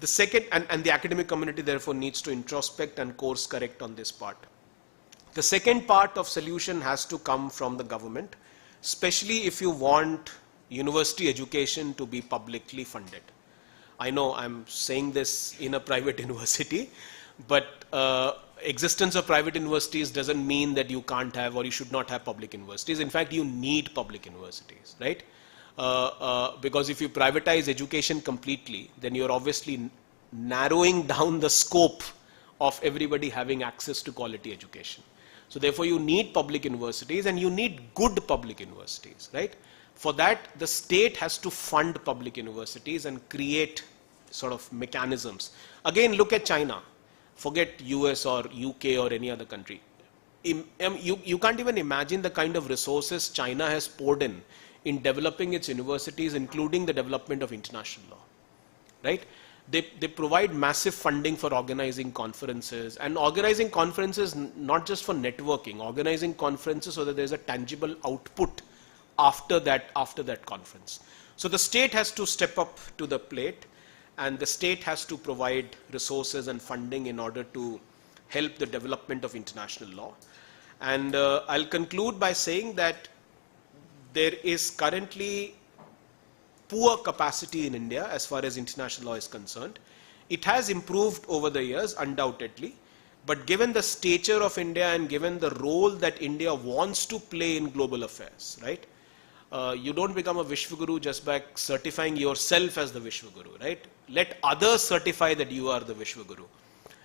The second, and the academic community therefore needs to introspect and course correct on this part. The second part of solution has to come from the government, especially if you want university education to be publicly funded. I know I'm saying this in a private university, but existence of private universities doesn't mean that you can't have or you should not have public universities. In fact, you need public universities, right? Because if you privatize education completely, then you're obviously narrowing down the scope of everybody having access to quality education. So therefore you need public universities, and you need good public universities, right? For that, the state has to fund public universities and create sort of mechanisms. Again, look at China. Forget US or UK or any other country. You can't even imagine the kind of resources China has poured in developing its universities, including the development of international law, right? They provide massive funding for organizing conferences, and organizing conferences not just for networking, organizing conferences so that there's a tangible output after that conference. So the state has to step up to the plate, and the state has to provide resources and funding in order to help the development of international law. And I'll conclude by saying that there is currently poor capacity in India as far as international law is concerned. It has improved over the years, undoubtedly, but given the stature of India and given the role that India wants to play in global affairs, right? You don't become a Vishwaguru just by certifying yourself as the Vishwaguru, right? Let others certify that you are the Vishwaguru.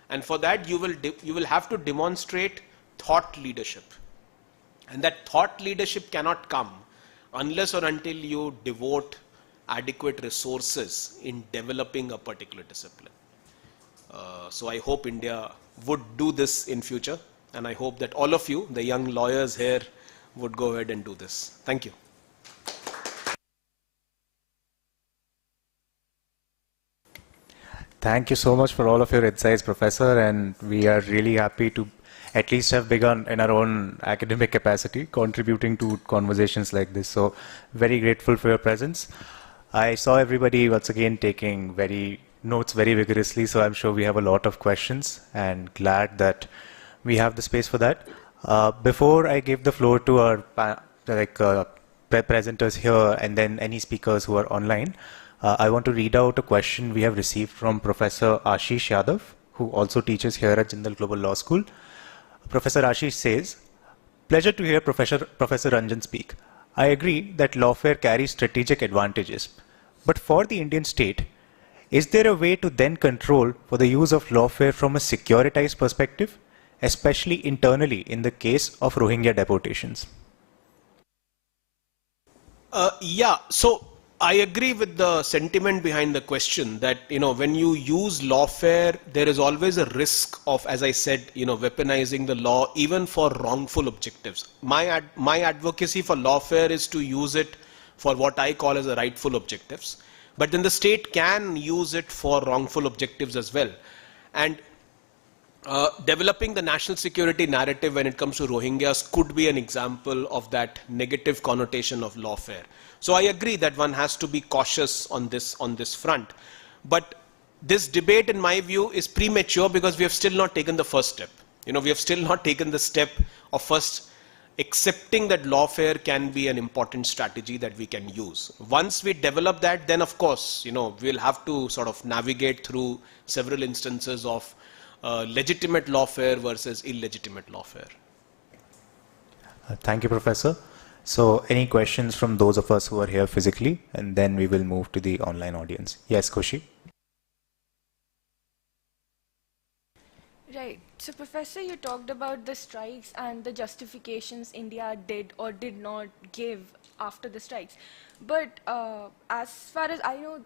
And for that, you will have to demonstrate thought leadership. And that thought leadership cannot come unless or until you devote adequate resources in developing a particular discipline. So I hope India would do this in future, and I hope that all of you, the young lawyers here, would go ahead and do this. Thank you. Thank you so much for all of your insights, Professor, and we are really happy to at least have begun in our own academic capacity, contributing to conversations like this. So very grateful for your presence. I saw everybody once again taking notes very vigorously, so I'm sure we have a lot of questions, and glad that we have the space for that. Before I give the floor to our presenters here and then any speakers who are online, I want to read out a question we have received from Professor Ashish Yadav, who also teaches here at Jindal Global Law School. Professor Ashish says, "Pleasure to hear Professor Ranjan speak. I agree that lawfare carries strategic advantages, but for the Indian state, is there a way to then control for the use of lawfare from a securitized perspective, especially internally in the case of Rohingya deportations?" Yeah, so I agree with the sentiment behind the question that, you know, when you use lawfare, there is always a risk of, as I said, you know, weaponizing the law even for wrongful objectives. My advocacy for lawfare is to use it for what I call as the rightful objectives, but then the state can use it for wrongful objectives as well. And developing the national security narrative when it comes to Rohingyas could be an example of that negative connotation of lawfare. So I agree that one has to be cautious on this front. But this debate, in my view, is premature because we have still not taken the first step. You know, we have still not taken the step of first accepting that lawfare can be an important strategy that we can use. Once we develop that, then of course, you know, we'll have to sort of navigate through several instances of legitimate lawfare versus illegitimate lawfare. Thank you, Professor. So any questions from those of us who are here physically, and then we will move to the online audience. Yes, Khushi. Right. So, Professor, you talked about the strikes and the justifications India did or did not give after the strikes. But as far as I know,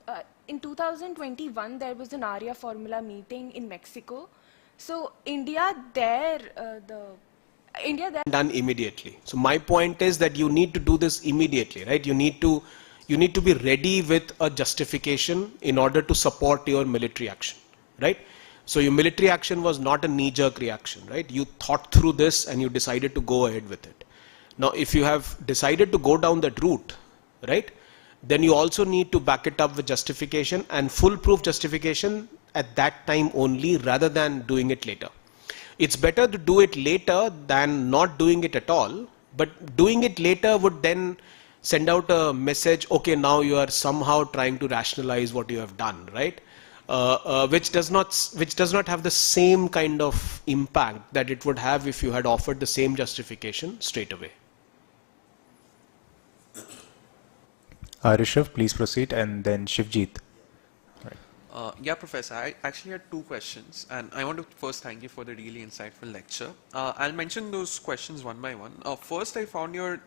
in 2021, there was an ARIA formula meeting in Mexico. So, India there, India then done immediately. So my point is that you need to do this immediately, right? You need to be ready with a justification in order to support your military action, right? So your military action was not a knee-jerk reaction, right? You thought through this and you decided to go ahead with it. Now, if you have decided to go down that route, right, then you also need to back it up with justification and foolproof justification at that time only, rather than doing it later. It's better to do it later than not doing it at all, but doing it later would then send out a message, okay, now you are somehow trying to rationalize what you have done, right? Which does not have the same kind of impact that it would have if you had offered the same justification straight away. Rishabh, please proceed, and then Shivjeet. Yeah, Professor, I actually had two questions, and I want to first thank you for the really insightful lecture. I'll mention those questions one by one. First, I found your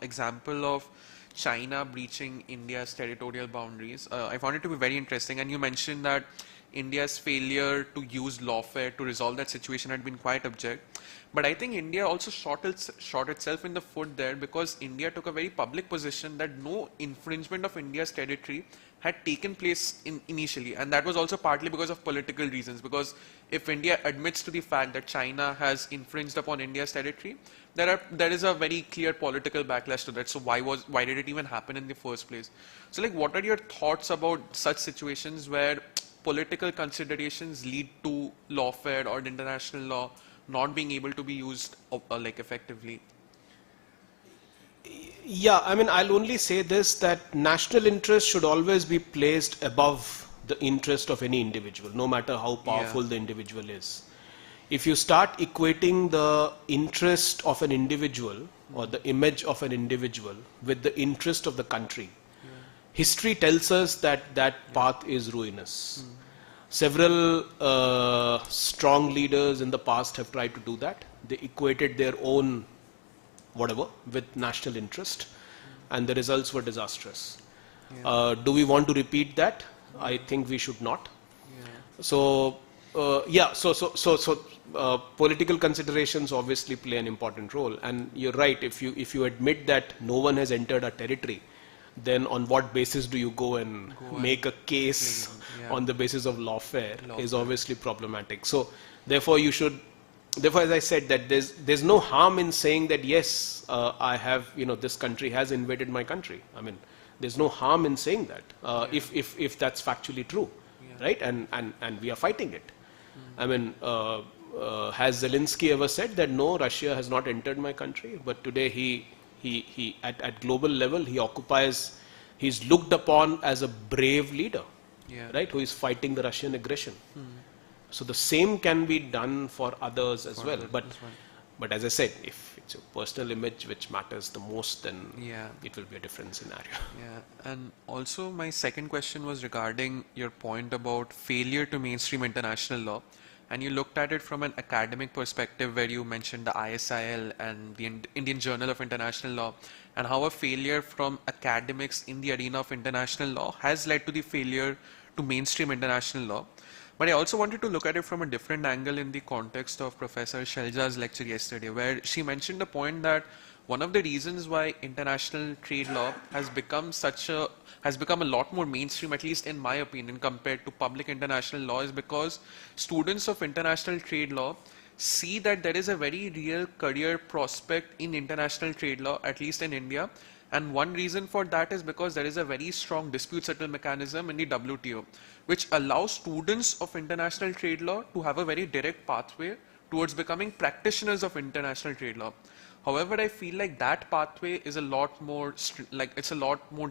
example of China breaching India's territorial boundaries. I found it to be very interesting, and you mentioned that India's failure to use lawfare to resolve that situation had been quite abject. But I think India also shot itself in the foot there, because India took a very public position that no infringement of India's territory had taken place initially, and that was also partly because of political reasons, because if India admits to the fact that China has infringed upon India's territory, there is a very clear political backlash to that. So why did it even happen in the first place? So like, what are your thoughts about such situations where political considerations lead to lawfare or international law not being able to be used like effectively? Yeah, I mean, I'll only say this, that national interest should always be placed above the interest of any individual, no matter how powerful the individual is. If you start equating the interest of an individual or the image of an individual with the interest of the country, history tells us that that path is ruinous. Several strong leaders in the past have tried to do that. They equated their own whatever with national interest, and the results were disastrous. Do we want to repeat that? I think we should not. So political considerations obviously play an important role, and you're right. If you admit that no one has entered our territory, then on what basis do you go and make a case on the basis of lawfare is obviously problematic. So therefore as I said, that there's no harm in saying that yes, I have, this country has invaded my country. I mean, there's no harm in saying that if that's factually true, right? And we are fighting it. I mean, has Zelensky ever said that no, Russia has not entered my country? But today he at global level, he's looked upon as a brave leader, right? Who is fighting the Russian aggression. So the same can be done for others as well. But as I said, if it's your personal image which matters the most, then it will be a different scenario. Yeah, and also my second question was regarding your point about failure to mainstream international law. And you looked at it from an academic perspective, where you mentioned the ISIL and the Indian Journal of International Law, and how a failure from academics in the arena of international law has led to the failure to mainstream international law. But I also wanted to look at it from a different angle in the context of Professor Shelja's lecture yesterday, where she mentioned the point that one of the reasons why international trade law has become a lot more mainstream, at least in my opinion, compared to public international law, is because students of international trade law see that there is a very real career prospect in international trade law, at least in India. And one reason for that is because there is a very strong dispute settle mechanism in the WTO, which allows students of international trade law to have a very direct pathway towards becoming practitioners of international trade law. However, I feel like that pathway is a lot more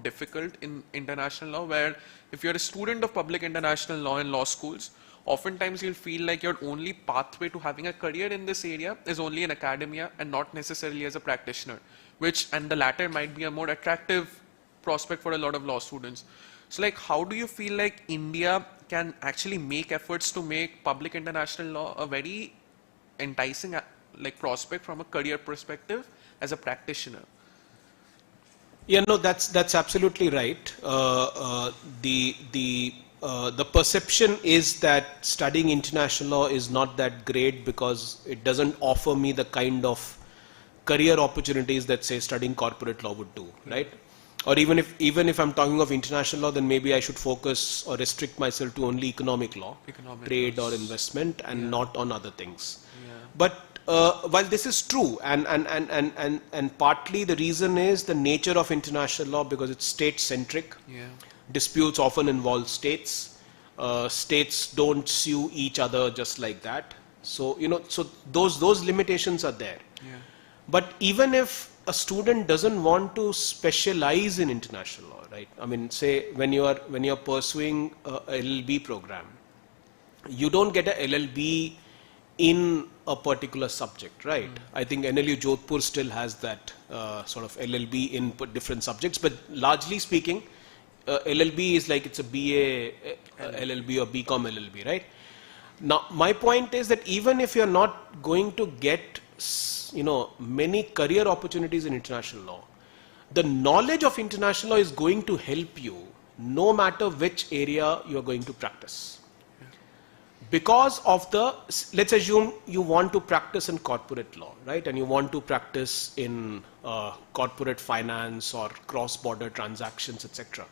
difficult in international law, where if you're a student of public international law in law schools, oftentimes you'll feel like your only pathway to having a career in this area is only in academia and not necessarily as a practitioner, and the latter might be a more attractive prospect for a lot of law students. So like, how do you feel like India can actually make efforts to make public international law a very enticing prospect from a career perspective as a practitioner? Yeah, no, that's absolutely right. The perception is that studying international law is not that great because it doesn't offer me the kind of career opportunities that say studying corporate law would do, right? Or even if I'm talking of international law, then maybe I should focus or restrict myself to only economic law, trade or investment, and not on other things. But while this is true, and partly the reason is the nature of international law, because it's state-centric. Disputes often involve states. States don't sue each other just like that. So so those limitations are there. But even if a student doesn't want to specialize in international law, right? I mean, say when you are pursuing a LLB program, you don't get a LLB in a particular subject, right? I think NLU Jodhpur still has that sort of LLB in different subjects, but largely speaking, LLB is like it's a BA LLB or BCom LLB, right? Now, my point is that even if you're not going to get many career opportunities in international law, the knowledge of international law is going to help you no matter which area you're going to practice. Because of let's assume you want to practice in corporate law, right? And you want to practice in corporate finance or cross-border transactions, etc.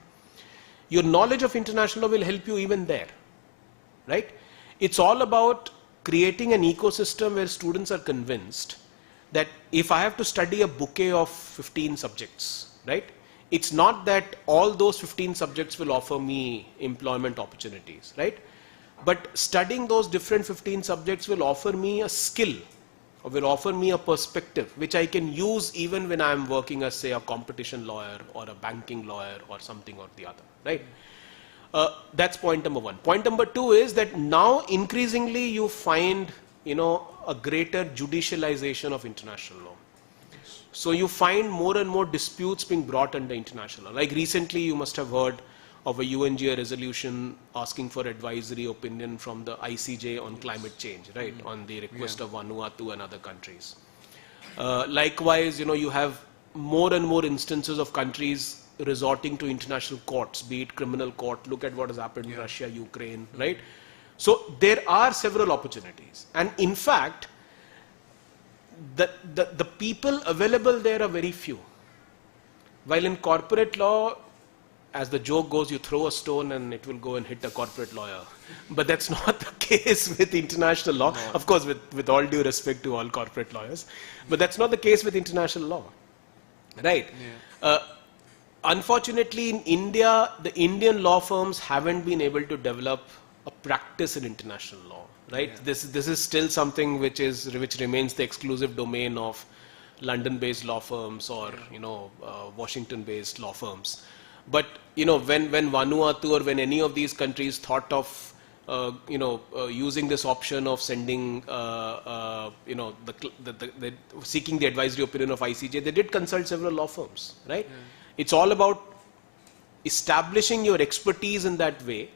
Your knowledge of international law will help you even there, right? It's all about creating an ecosystem where students are convinced that if I have to study a bouquet of 15 subjects, right? It's not that all those 15 subjects will offer me employment opportunities, right? But studying those different 15 subjects will offer me a skill, or will offer me a perspective, which I can use even when I'm working as, say, a competition lawyer or a banking lawyer or something or the other, right? That's point number one. Point number two is that now increasingly you find, a greater judicialization of international law. So you find more and more disputes being brought under international law. Like recently you must have heard of a UNGA resolution asking for advisory opinion from the ICJ on climate change, right? On the request of Vanuatu and other countries. Likewise, you have more and more instances of countries resorting to international courts, be it criminal court. Look at what has happened in Russia, Ukraine, right? So there are several opportunities. And in fact, the people available there are very few. While in corporate law, as the joke goes, you throw a stone and it will go and hit a corporate lawyer. But that's not the case with international law. No. Of course, with all due respect to all corporate lawyers. But that's not the case with international law. Right? Unfortunately, in India, the Indian law firms haven't been able to develop a practice in international law. Right? This is still something which remains the exclusive domain of London-based law firms or Washington-based law firms. But when Vanuatu or when any of these countries thought of using this option of sending seeking the advisory opinion of ICJ, they did consult several law firms, right? It's all about establishing your expertise in that way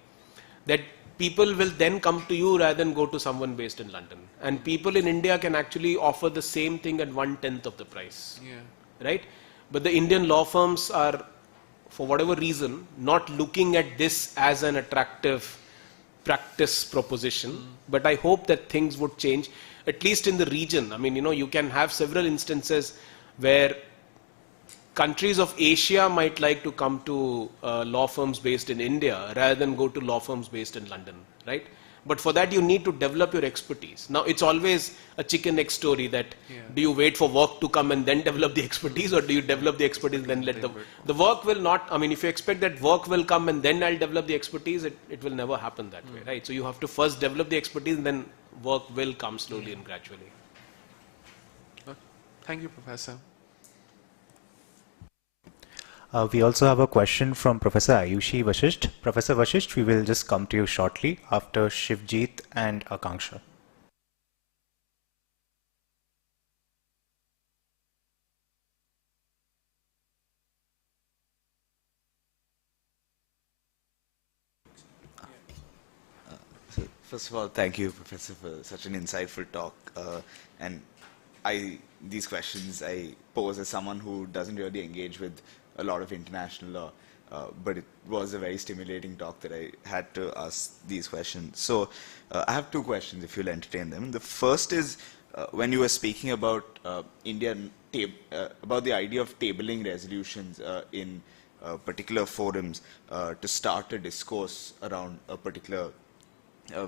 that people will then come to you rather than go to someone based in London. And people in India can actually offer the same thing at 1/10 of the price, right? But the Indian law firms are, for whatever reason, not looking at this as an attractive practice proposition. But I hope that things would change, at least in the region. I mean, you can have several instances where countries of Asia might like to come to law firms based in India rather than go to law firms based in London, right? But for that, you need to develop your expertise. Now, it's always a chicken egg story that do you wait for work to come and then develop the expertise, or do you develop the expertise and then let the work will not, I mean, if you expect that work will come and then I'll develop the expertise, it will never happen that way, right? So you have to first develop the expertise and then work will come slowly and gradually. Thank you, Professor. We also have a question from Professor Ayushi Vashisht. Professor Vashisht, we will just come to you shortly after Shivjeet and Akanksha. So first of all, thank you, Professor, for such an insightful talk. And these questions I pose as someone who doesn't really engage with a lot of international law, but it was a very stimulating talk that I had to ask these questions. So I have two questions, if you'll entertain them. The first is, when you were speaking about about the idea of tabling resolutions in particular forums to start a discourse around a particular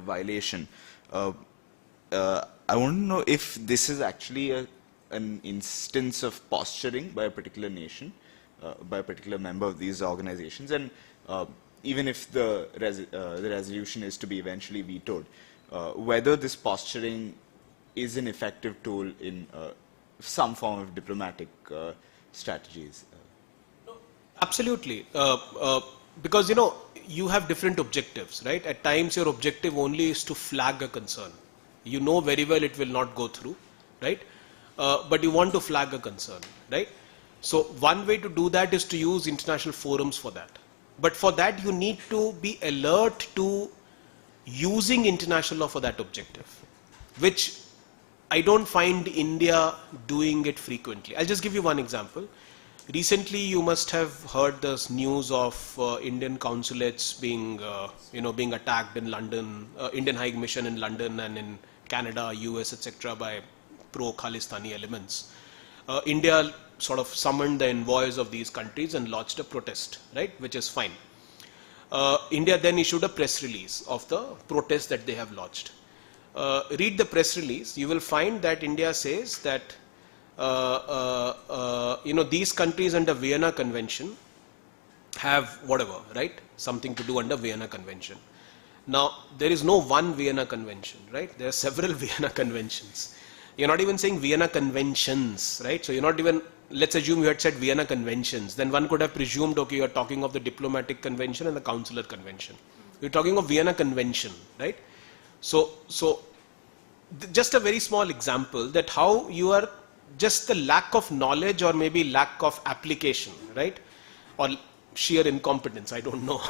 violation. I want to know if this is actually an instance of posturing by a particular nation, by a particular member of these organizations, and even if the resolution is to be eventually vetoed, whether this posturing is an effective tool in some form of diplomatic strategies. Absolutely. Because, you know, you have different objectives, right? At times your objective only is to flag a concern. You know very well it will not go through, right? But you want to flag a concern, right? So one way to do that is to use international forums for that. But for that you need to be alert to using international law for that objective, which I don't find India doing it frequently. I'll just give you one example. Recently, you must have heard this news of Indian consulates being, being attacked in London, Indian High Mission in London and in Canada, US, etc., by pro-Khalistani elements. India sort of summoned the envoys of these countries and lodged a protest, right, which is fine. India then issued a press release of the protest that they have lodged. Read the press release, you will find that India says that these countries under Vienna Convention have whatever, right? Something to do under Vienna Convention. Now, there is no one Vienna Convention, right? There are several Vienna Conventions. You're not even saying Vienna Conventions, right? So you're not even, let's assume you had said Vienna Conventions. Then one could have presumed, okay, you're talking of the Diplomatic Convention and the Consular Convention. You're talking of Vienna Convention, right? So just a very small example that how you are just the lack of knowledge or maybe lack of application, right? Or sheer incompetence, I don't know,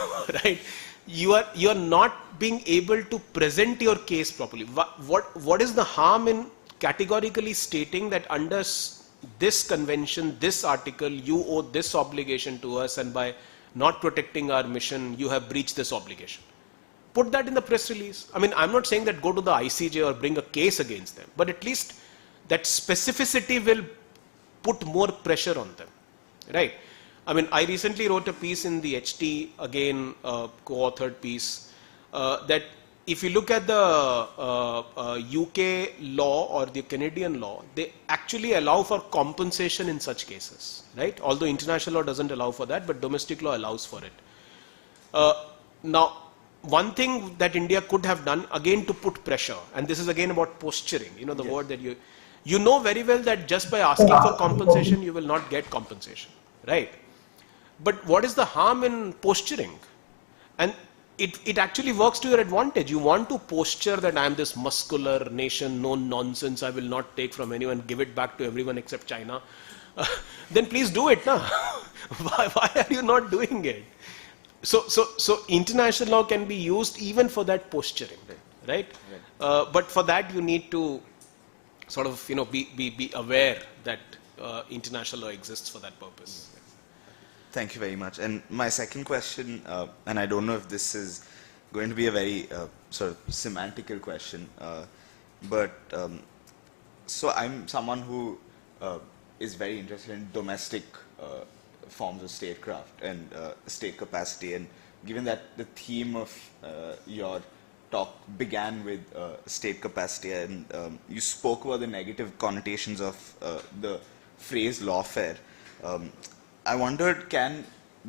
right? You are not being able to present your case properly. What is the harm in categorically stating that under this convention, this article, you owe this obligation to us, and by not protecting our mission, you have breached this obligation? Put that in the press release. I mean, I'm not saying that go to the ICJ or bring a case against them, but at least that specificity will put more pressure on them, right? I mean, I recently wrote a piece in the HT, again, co-authored piece, that if you look at the UK law or the Canadian law, they actually allow for compensation in such cases, right? Although international law doesn't allow for that, but domestic law allows for it. Now, one thing that India could have done, again, to put pressure, and this is again about posturing, you know, the word that you know very well that just by asking for compensation, you will not get compensation, right? But what is the harm in posturing? And it actually works to your advantage. You want to posture that I am this muscular nation, no nonsense, I will not take from anyone, give it back to everyone except China. Then please do it, na? Why are you not doing it? So international law can be used even for that posturing, right? But for that you need to sort of, you know, be aware that international law exists for that purpose. Thank you very much. And my second question, and I don't know if this is going to be a very sort of semantical question, but so I'm someone who is very interested in domestic forms of statecraft and state capacity. And given that the theme of your talk began with state capacity, and you spoke about the negative connotations of the phrase lawfare, I wondered, can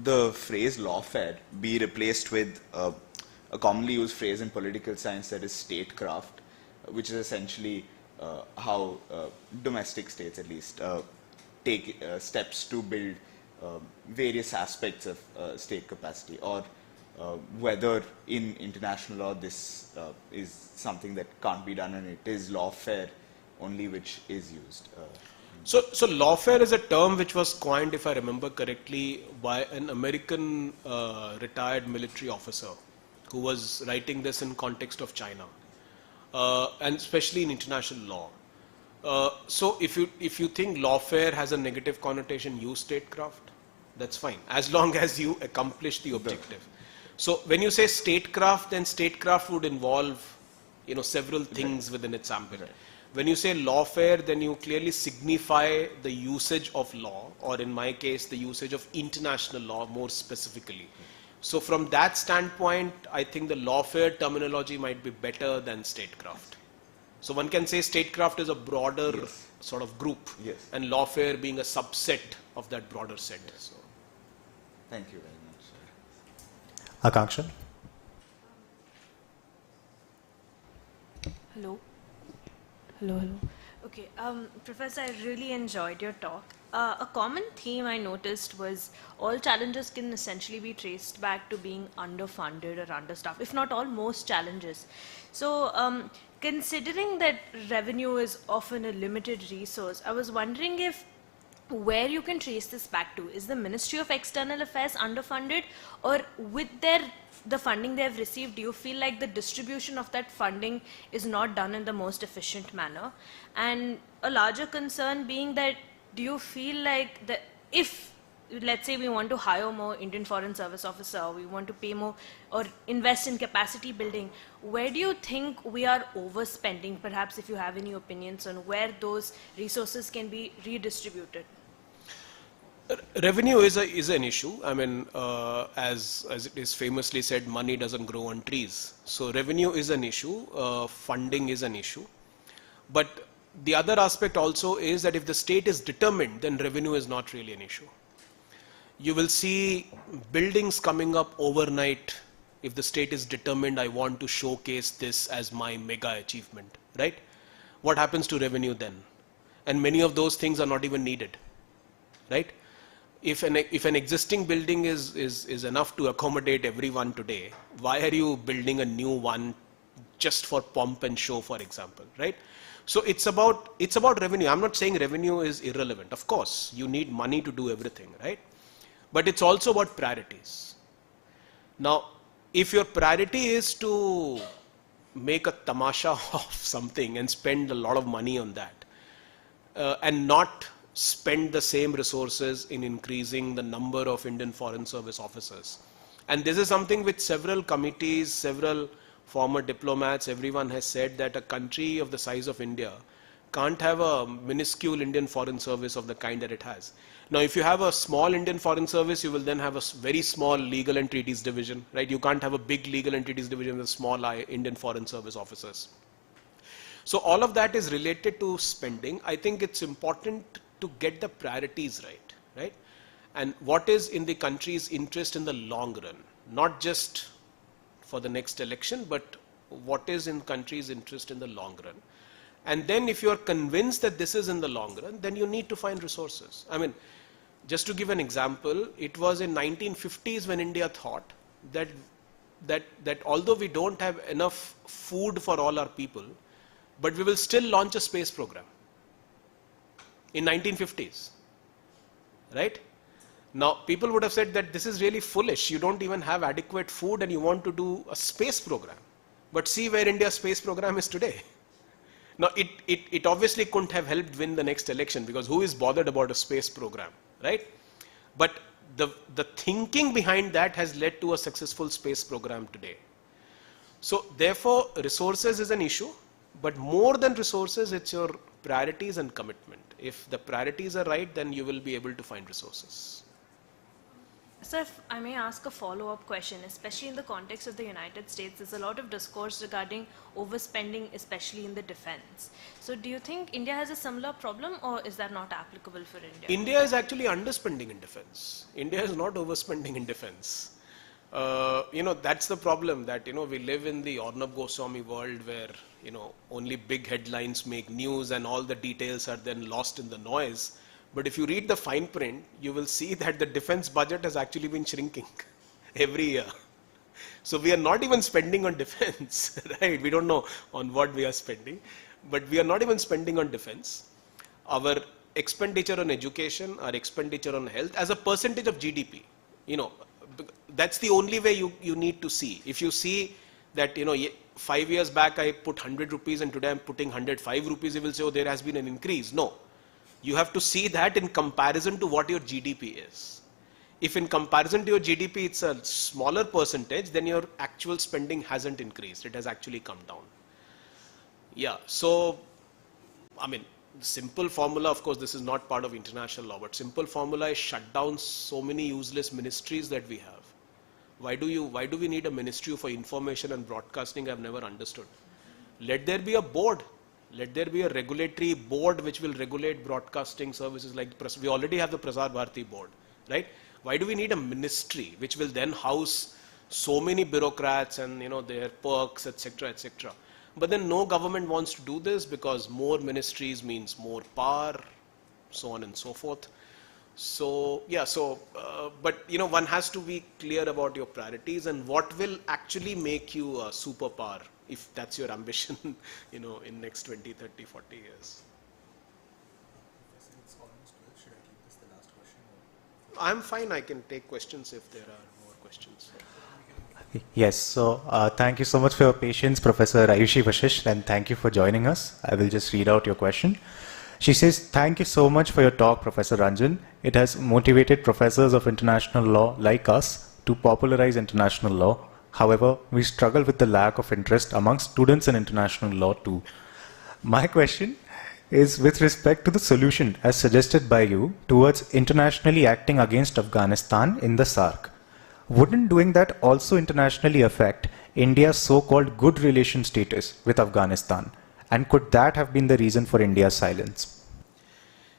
the phrase lawfare be replaced with a commonly used phrase in political science that is statecraft, which is essentially how domestic states at least take steps to build various aspects of state capacity, or whether in international law this is something that can't be done and it is lawfare only which is used. So lawfare is a term which was coined, if I remember correctly, by an American retired military officer who was writing this in context of China, and especially in international law. So if you think lawfare has a negative connotation, use statecraft, that's fine, as long as you accomplish the objective. So when you say statecraft, then statecraft would involve, you know, several things within its ambit. When you say lawfare, then you clearly signify the usage of law, or in my case, the usage of international law more specifically. So from that standpoint, I think the lawfare terminology might be better than statecraft. So one can say statecraft is a broader sort of group, and lawfare being a subset of that broader set. So. Thank you very much. Akanksha? Hello. Hello. Okay, Professor, I really enjoyed your talk. A common theme I noticed was all challenges can essentially be traced back to being underfunded or understaffed, if not all, most challenges. So, considering that revenue is often a limited resource, I was wondering if where you can trace this back to. Is the Ministry of External Affairs underfunded, or with the funding they have received, do you feel like the distribution of that funding is not done in the most efficient manner? And a larger concern being that, do you feel like that if, let's say we want to hire more Indian Foreign Service officer, or we want to pay more or invest in capacity building, where do you think we are overspending? Perhaps if you have any opinions on where those resources can be redistributed. Revenue is an issue. I mean, as it is famously said, money doesn't grow on trees. So revenue is an issue, funding is an issue. But the other aspect also is that if the state is determined, then revenue is not really an issue. You will see buildings coming up overnight if the state is determined, I want to showcase this as my mega achievement, right? What happens to revenue then? And many of those things are not even needed, right? If an existing building is enough to accommodate everyone today, why are you building a new one just for pomp and show, for example, right? So it's about revenue. I'm not saying revenue is irrelevant. Of course, you need money to do everything, right? But it's also about priorities. Now, if your priority is to make a tamasha of something and spend a lot of money on that, and not spend the same resources in increasing the number of Indian Foreign Service officers. And this is something which several committees, several former diplomats, everyone has said that a country of the size of India can't have a minuscule Indian Foreign Service of the kind that it has. Now, if you have a small Indian Foreign Service, you will then have a very small legal and treaties division, right? You can't have a big legal and treaties division with small Indian Foreign Service officers. So all of that is related to spending. I think it's important to get the priorities right? And what is in the country's interest in the long run, not just for the next election, but what is in country's interest in the long run. And then if you are convinced that this is in the long run, then you need to find resources. I mean, just to give an example, it was in 1950s when India thought that although we don't have enough food for all our people, but we will still launch a space program. In 1950s, right? Now, people would have said that this is really foolish. You don't even have adequate food and you want to do a space program. But see where India's space program is today. Now, it obviously couldn't have helped win the next election, because who is bothered about a space program, right? But the thinking behind that has led to a successful space program today. So therefore, resources is an issue, but more than resources, it's your priorities and commitment. If the priorities are right, then you will be able to find resources. So if I may ask a follow-up question, especially in the context of the United States, there's a lot of discourse regarding overspending, especially in the defense. So do you think India has a similar problem, or is that not applicable for India? India is actually underspending in defense. India is not overspending in defense. That's the problem, that, we live in the Arnab Goswami world where, only big headlines make news and all the details are then lost in the noise. But if you read the fine print, you will see that the defense budget has actually been shrinking every year. So we are not even spending on defense, right? We don't know on what we are spending, but we are not even spending on defense. Our expenditure on education, our expenditure on health as a percentage of GDP, that's the only way you need to see. If you see that, 5 years back I put 100 rupees and today I'm putting 105 rupees, you will say, oh, there has been an increase. No. You have to see that in comparison to what your GDP is. If in comparison to your GDP it's a smaller percentage, then your actual spending hasn't increased. It has actually come down. Yeah, so I mean, simple formula, of course, this is not part of international law, but simple formula is shut down so many useless ministries that we have. Why do we need a ministry for information and broadcasting? I've never understood. Let there be a board. Let there be a regulatory board which will regulate broadcasting services like we already have the Prasar Bharati board, right? Why do we need a ministry which will then house so many bureaucrats and their perks, etc., etc.? But then no government wants to do this because more ministries means more power, so on and so forth. So yeah, but one has to be clear about your priorities and what will actually make you a superpower if that's your ambition, in next 20, 30, 40 years. I'm fine. I can take questions if there are more questions. Yes, so thank you so much for your patience, Professor Ayushi Vashish, and thank you for joining us. I will just read out your question. She says, thank you so much for your talk, Professor Ranjan. It has motivated professors of international law like us to popularize international law. However, we struggle with the lack of interest among students in international law too. My question is with respect to the solution as suggested by you towards internationally acting against Afghanistan in the SARC. Wouldn't doing that also internationally affect India's so-called good relation status with Afghanistan? And could that have been the reason for India's silence?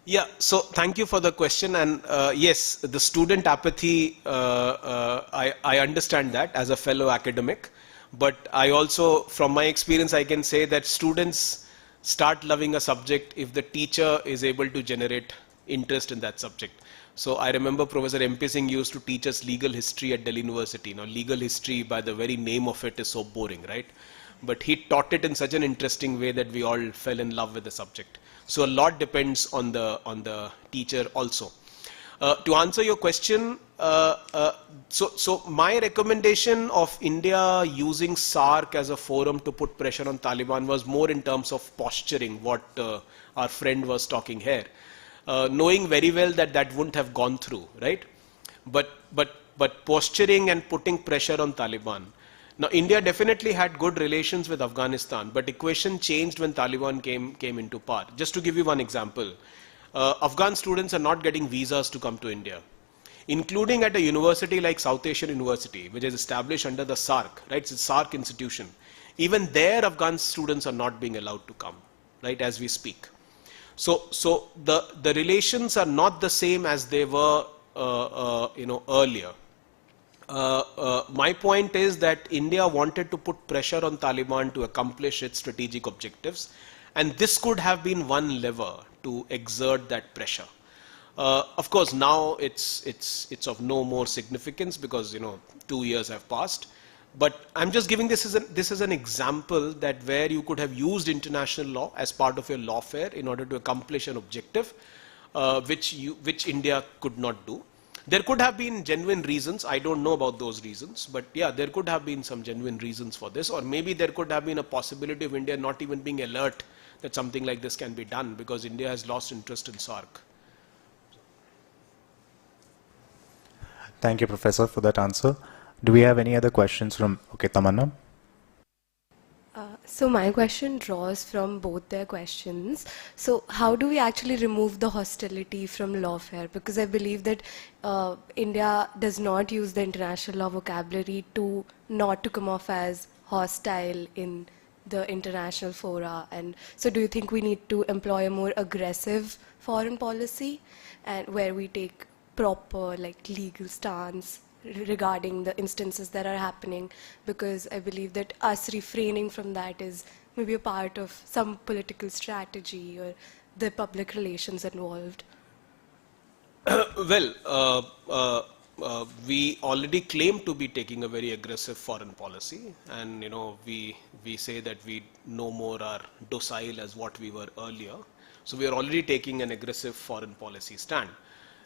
Yeah, so thank you for the question. And yes, the student apathy, I understand that as a fellow academic. But I also, from my experience, I can say that students start loving a subject if the teacher is able to generate interest in that subject. So I remember Professor M.P. Singh used to teach us legal history at Delhi University. Now, legal history, by the very name of it, is so boring, right? But he taught it in such an interesting way that we all fell in love with the subject. So a lot depends on the teacher also. To answer your question, so my recommendation of India using SARC as a forum to put pressure on Taliban was more in terms of posturing, what our friend was talking here. Knowing very well that that wouldn't have gone through, right? But posturing and putting pressure on Taliban. Now, India definitely had good relations with Afghanistan, but equation changed when Taliban came into power. Just to give you one example, Afghan students are not getting visas to come to India, including at a university like South Asian University, which is established under the SARC, right? It's a SARC institution. Even there, Afghan students are not being allowed to come, right, as we speak. So the relations are not the same as they were, earlier. My point is that India wanted to put pressure on Taliban to accomplish its strategic objectives, and this could have been one lever to exert that pressure. Of course, now it's of no more significance because 2 years have passed. But I'm just giving this as an example that where you could have used international law as part of your lawfare in order to accomplish an objective, which India could not do. There could have been genuine reasons. I don't know about those reasons, but yeah, there could have been some genuine reasons for this, or maybe there could have been a possibility of India not even being alert that something like this can be done because India has lost interest in SARC. Thank you, Professor, for that answer. Do we have any other questions from Tamanna? So my question draws from both their questions. So how do we actually remove the hostility from lawfare? Because I believe that India does not use the international law vocabulary to not to come off as hostile in the international fora. And so do you think we need to employ a more aggressive foreign policy and where we take proper legal stance regarding the instances that are happening, because I believe that us refraining from that is maybe a part of some political strategy or the public relations involved? Well, we already claim to be taking a very aggressive foreign policy, and we say that we no more are docile as what we were earlier. So we are already taking an aggressive foreign policy stand.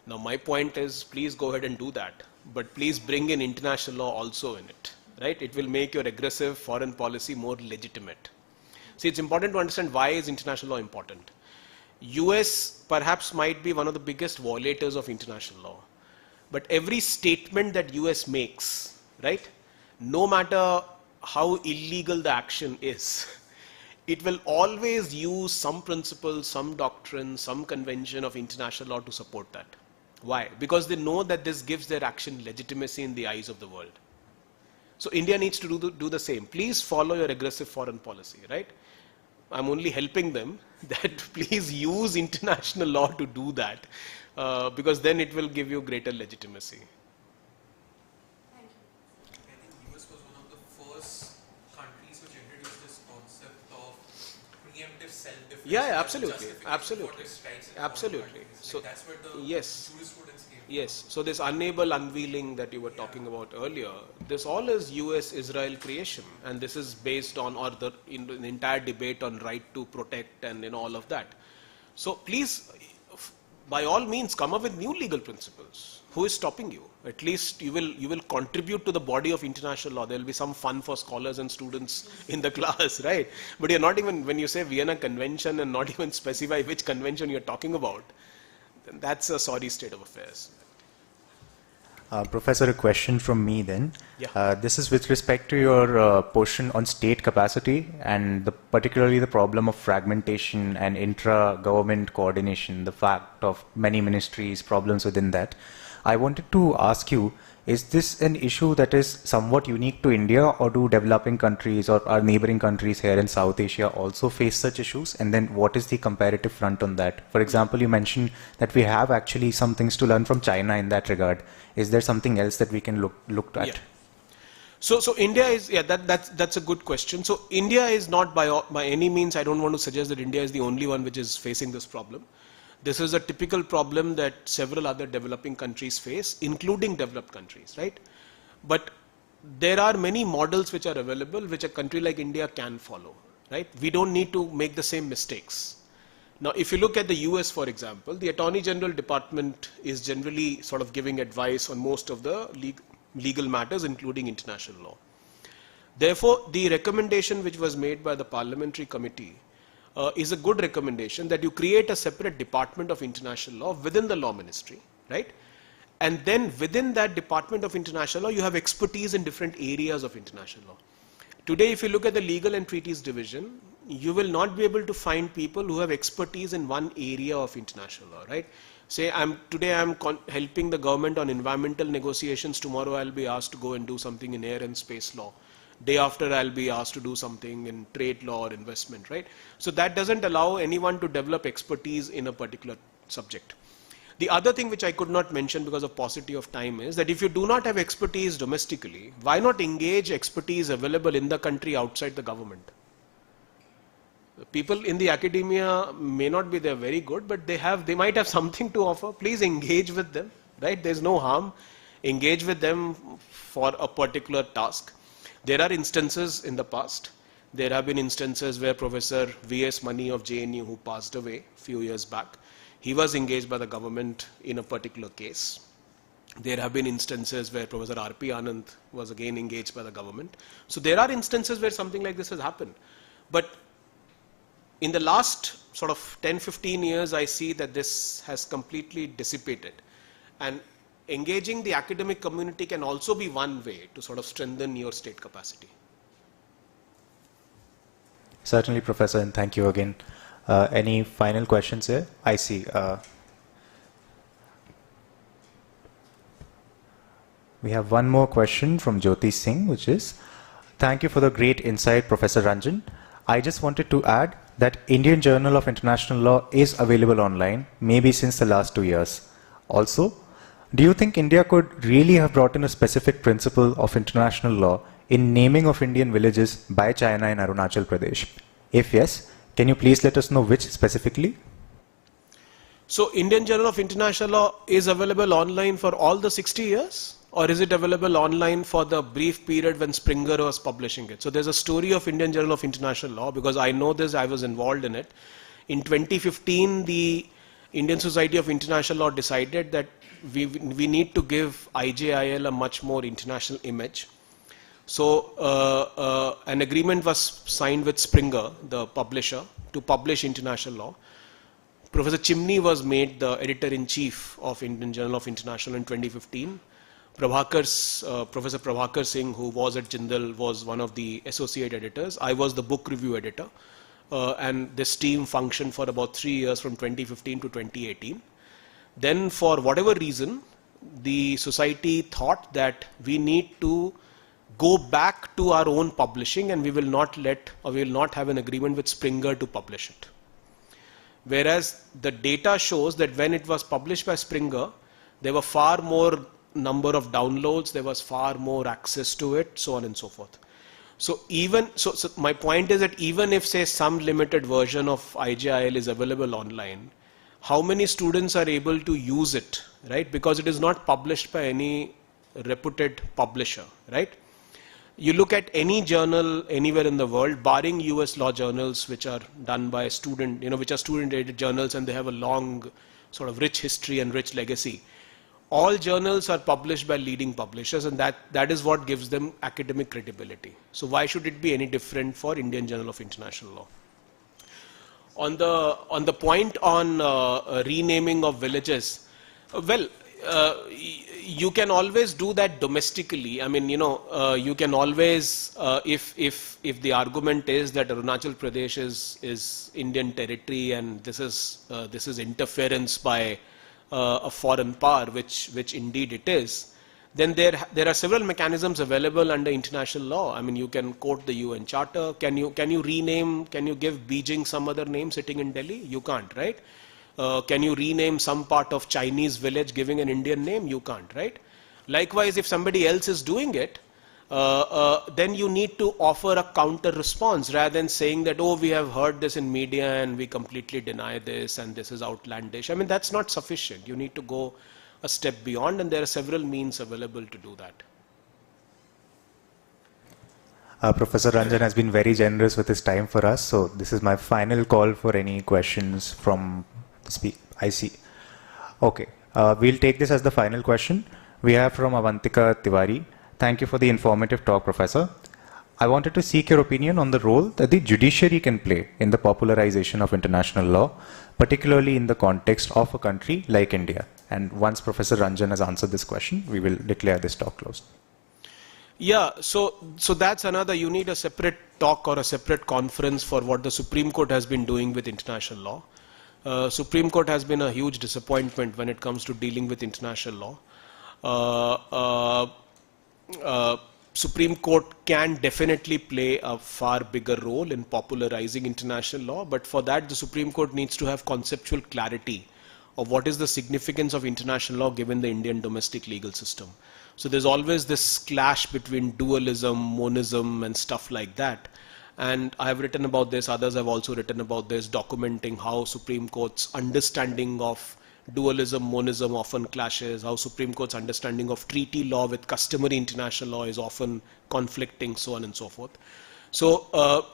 Now my point is, please go ahead and do that, but please bring in international law also in it, right? It will make your aggressive foreign policy more legitimate. See, it's important to understand why is international law important. US perhaps might be one of the biggest violators of international law, but every statement that US makes, right, no matter how illegal the action is, it will always use some principle, some doctrine, some convention of international law to support that. Why? Because they know that this gives their action legitimacy in the eyes of the world. So India needs to do the same. Please follow your aggressive foreign policy, right? I'm only helping them that please use international law to do that, because then it will give you greater legitimacy. I think US was one of the first countries which introduced this concept of preemptive self-defense. Yeah, absolutely, justification absolutely, for their strikes in foreign absolutely. countries. So That's where the yes. jurisprudence came. Yes, so this unable unveiling that you were talking about earlier, this all is US-Israel creation, and this is based on, or the entire debate on right to protect and all of that. So please, by all means, come up with new legal principles. Who is stopping you? At least you will contribute to the body of international law. There will be some fun for scholars and students in the class, right? But you're not even, when you say Vienna Convention and not even specify which convention you're talking about, then that's a sorry state of affairs. Professor, a question from me then. Yeah. This is with respect to your portion on state capacity and particularly the problem of fragmentation and intra-government coordination, the fact of many ministries, problems within that. I wanted to ask you, is this an issue that is somewhat unique to India, or do developing countries or our neighboring countries here in South Asia also face such issues? And then what is the comparative front on that? For example, you mentioned that we have actually some things to learn from China in that regard. Is there something else that we can look at? Yeah. So India is, yeah, that's a good question. So India is not by any means, I don't want to suggest that India is the only one which is facing this problem. This is a typical problem that several other developing countries face, including developed countries, right? But there are many models which are available which a country like India can follow, right? We don't need to make the same mistakes. Now, if you look at the US, for example, the Attorney General Department is generally sort of giving advice on most of the legal matters, including international law. Therefore, the recommendation which was made by the Parliamentary Committee is a good recommendation that you create a separate Department of International Law within the Law Ministry, right? And then within that Department of International Law, you have expertise in different areas of international law. Today, if you look at the Legal and Treaties Division, you will not be able to find people who have expertise in one area of international law, right? Say, today I'm helping the government on environmental negotiations. Tomorrow I'll be asked to go and do something in air and space law. Day after I'll be asked to do something in trade law or investment, right? So that doesn't allow anyone to develop expertise in a particular subject. The other thing which I could not mention because of paucity of time is that if you do not have expertise domestically, why not engage expertise available in the country outside the government? People in the academia may not be there very good, but they might have something to offer. Please engage with them, right? There's no harm. Engage with them for a particular task. There are instances in the past. There have been instances where Professor V.S. Mani of JNU, who passed away a few years back, he was engaged by the government in a particular case. There have been instances where Professor R.P. Anand was again engaged by the government. So there are instances where something like this has happened. But in the last sort of 10-15 years, I see that this has completely dissipated. And engaging the academic community can also be one way to sort of strengthen your state capacity. Certainly, Professor, and thank you again. Any final questions here? I see. We have one more question from Jyoti Singh, which is, thank you for the great insight, Professor Ranjan. I just wanted to add that Indian Journal of International Law is available online, maybe since the last 2 years. Also, do you think India could really have brought in a specific principle of international law in naming of Indian villages by China in Arunachal Pradesh? If yes, can you please let us know which specifically? So Indian Journal of International Law is available online for all the 60 years? Or is it available online for the brief period when Springer was publishing it? So there's a story of Indian Journal of International Law, because I know this, I was involved in it. In 2015, the Indian Society of International Law decided that we need to give IJIL a much more international image. So an agreement was signed with Springer, the publisher, to publish international law. Professor Chimney was made the editor-in-chief of Indian Journal of International in 2015. Professor Prabhakar Singh, who was at Jindal, was one of the associate editors. I was the book review editor. and this team functioned for about 3 years from 2015 to 2018. Then for whatever reason, the society thought that we need to go back to our own publishing, and we will not have an agreement with Springer to publish it. Whereas the data shows that when it was published by Springer, there were far more number of downloads, there was far more access to it, so on and so forth. So my point is that even if, say, some limited version of IJIL is available online, how many students are able to use it, right? Because it is not published by any reputed publisher, right? You look at any journal anywhere in the world, barring US law journals, which are done by which are student-edited journals, and they have a long, sort of rich history and rich legacy. All journals are published by leading publishers, and that is what gives them academic credibility. So why should it be any different for Indian Journal of International Law? On the point on renaming of villages, you can always do that domestically. I mean, you can always, if the argument is that Arunachal Pradesh is Indian territory and this is interference by a foreign power, which indeed it is, then there are several mechanisms available under international law. I mean, you can quote the UN Charter. Can you give Beijing some other name sitting in Delhi? You can't, right? Can you rename some part of Chinese village giving an Indian name? You can't, right? Likewise, if somebody else is doing it, then you need to offer a counter response rather than saying that, oh, we have heard this in media and we completely deny this and this is outlandish. I mean, that's not sufficient. You need to go a step beyond, and there are several means available to do that. Professor Ranjan has been very generous with his time for us, so this is my final call for any questions from the IC. Okay, we'll take this as the final question. We have from Avantika Tiwari. Thank you for the informative talk, Professor. I wanted to seek your opinion on the role that the judiciary can play in the popularization of international law, particularly in the context of a country like India. And once Professor Ranjan has answered this question, we will declare this talk closed. Yeah, so that's another, you need a separate talk or a separate conference for what the Supreme Court has been doing with international law. Supreme Court has been a huge disappointment when it comes to dealing with international law. Supreme Court can definitely play a far bigger role in popularizing international law, but for that the Supreme Court needs to have conceptual clarity of what is the significance of international law given the Indian domestic legal system. So there's always this clash between dualism, monism and stuff like that. And I have written about this, others have also written about this, documenting how Supreme Court's understanding of dualism, monism often clashes, how Supreme Court's understanding of treaty law with customary international law is often conflicting, so on and so forth. So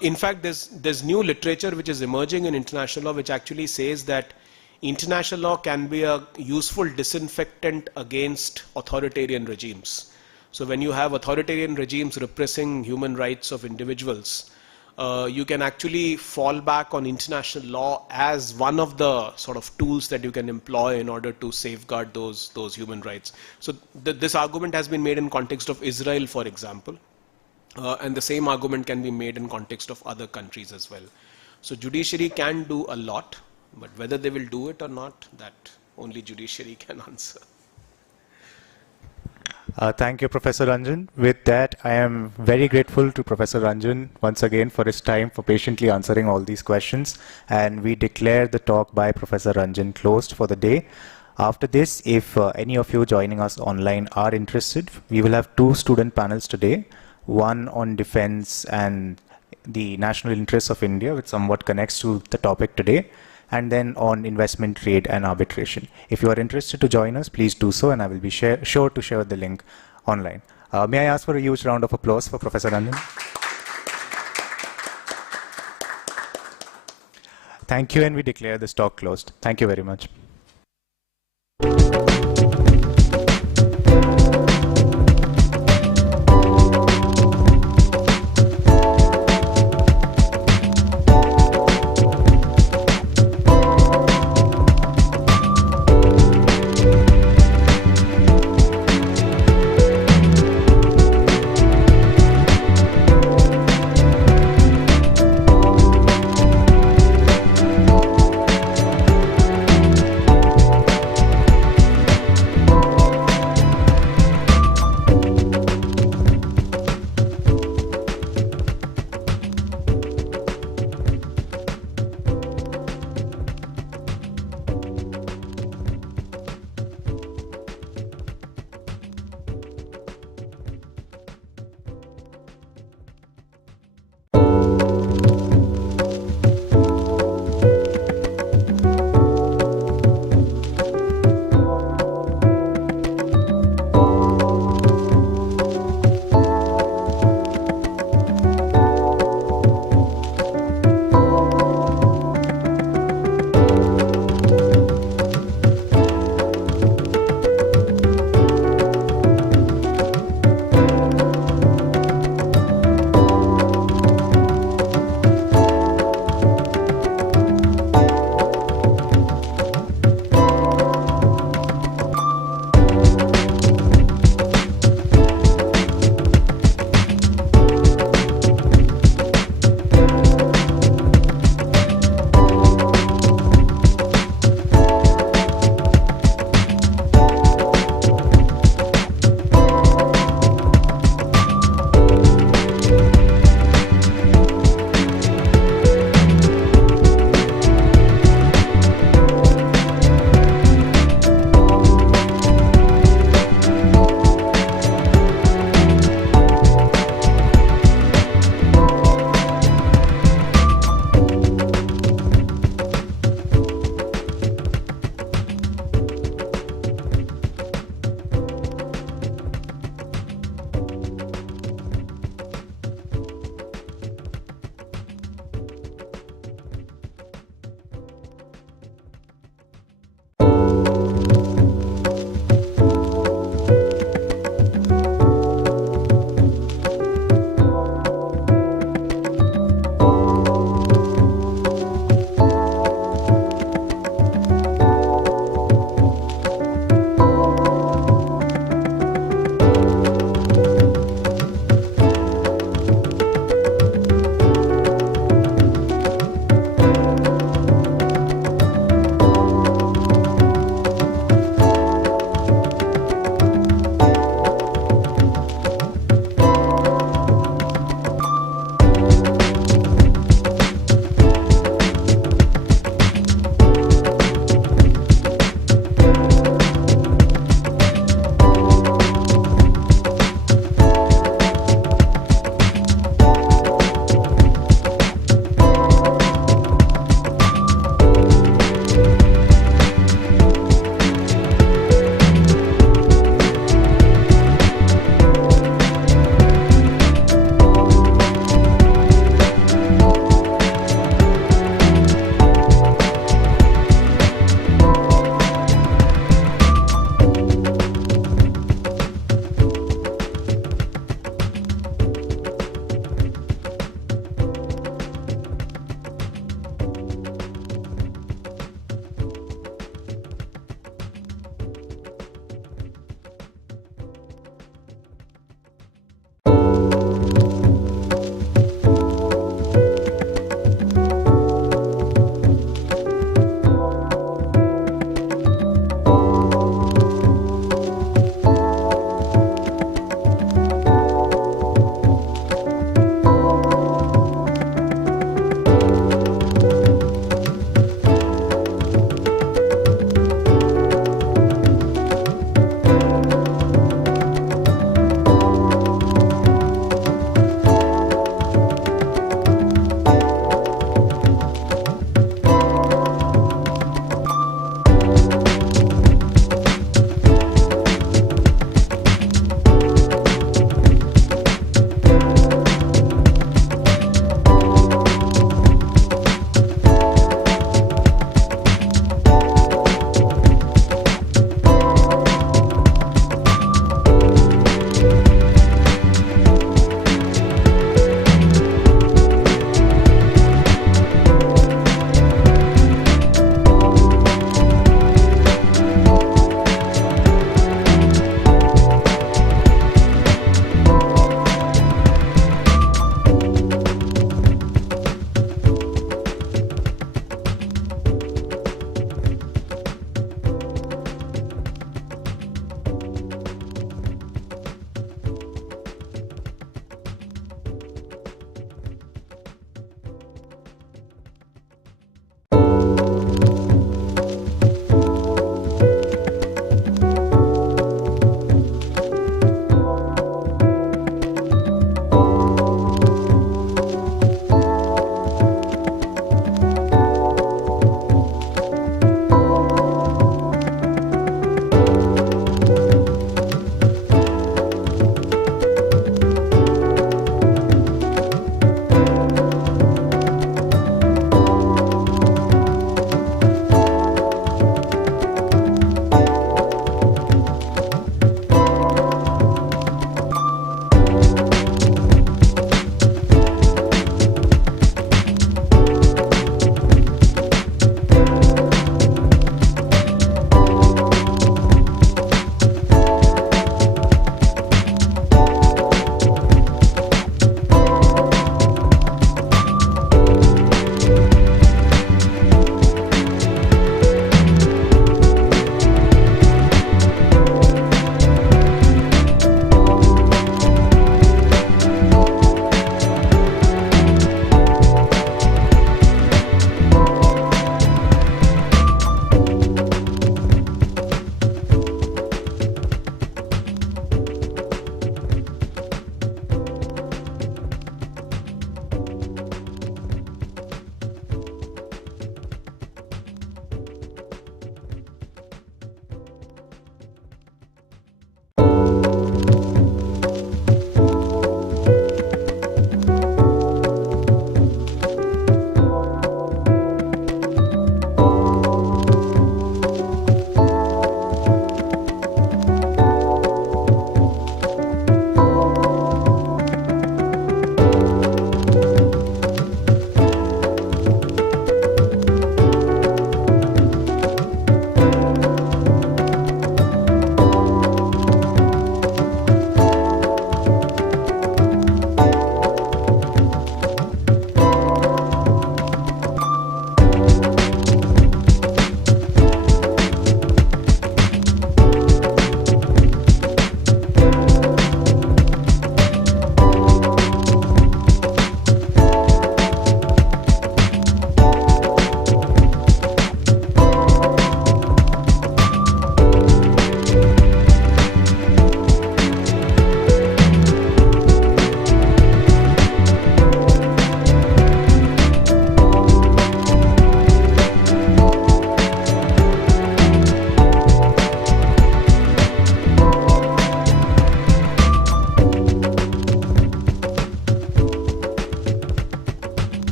in fact, there's new literature which is emerging in international law which actually says that international law can be a useful disinfectant against authoritarian regimes. So when you have authoritarian regimes repressing human rights of individuals, you can actually fall back on international law as one of the sort of tools that you can employ in order to safeguard those human rights. So this argument has been made in context of Israel, for example, and the same argument can be made in context of other countries as well. So judiciary can do a lot, but whether they will do it or not, that only judiciary can answer. Thank you, Professor Ranjan. With that, I am very grateful to Professor Ranjan once again for his time, for patiently answering all these questions. And we declare the talk by Professor Ranjan closed for the day. After this, if any of you joining us online are interested, we will have 2 student panels today. One on defense and the national interests of India, which somewhat connects to the topic today, and then on investment, trade and arbitration. If you are interested to join us, please do so, and I will be sure to share the link online. May I ask for a huge round of applause for Professor Ranjan? Thank you, and we declare this talk closed. Thank you very much.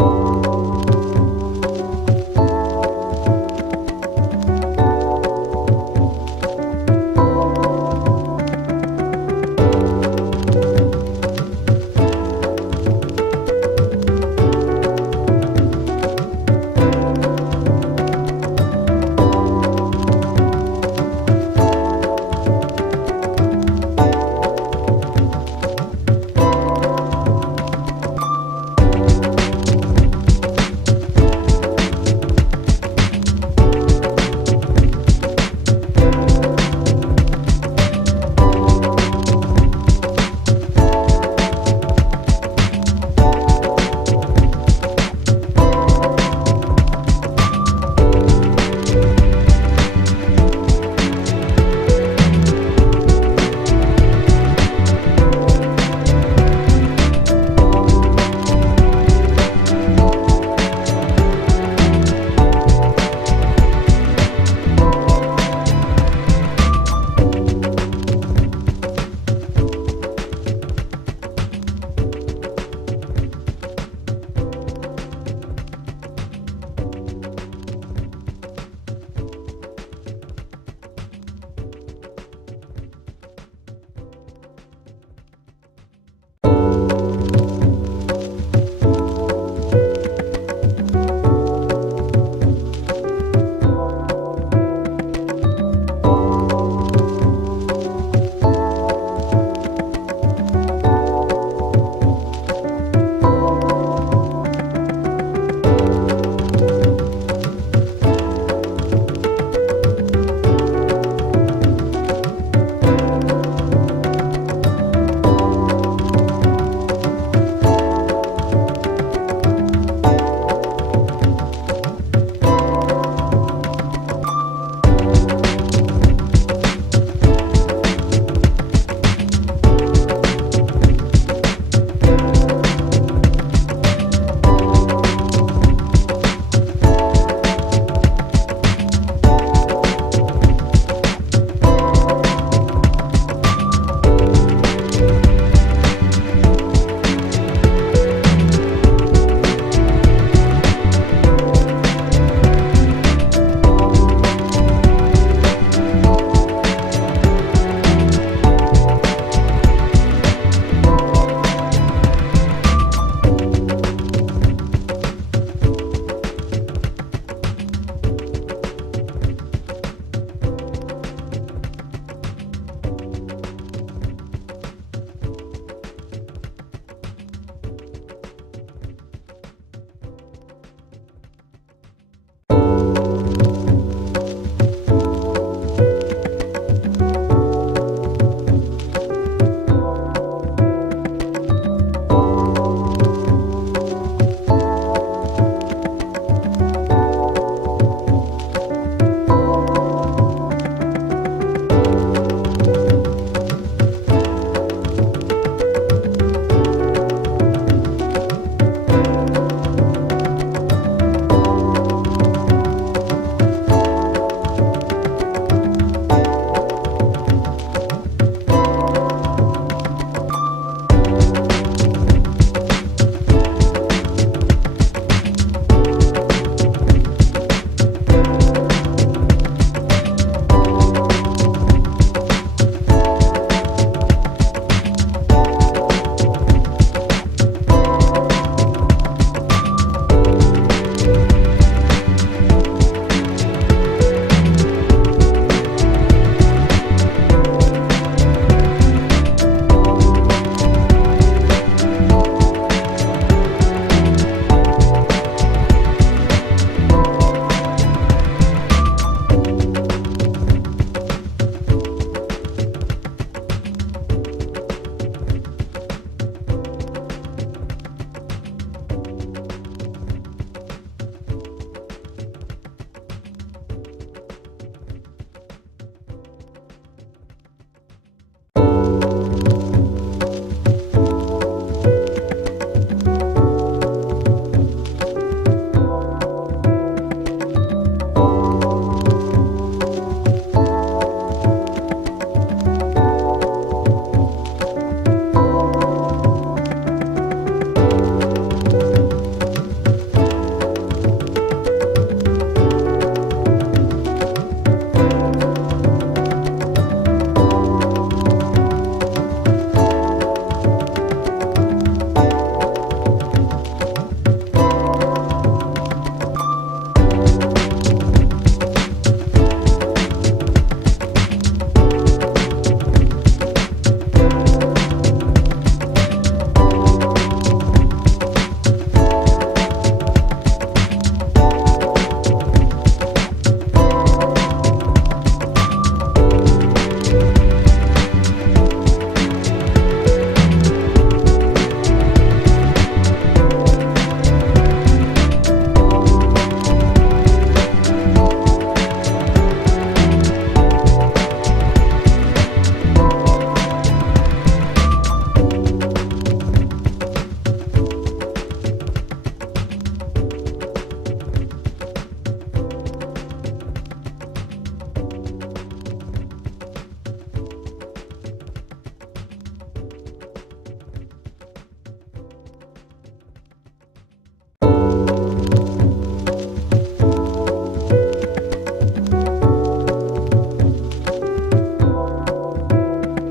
you.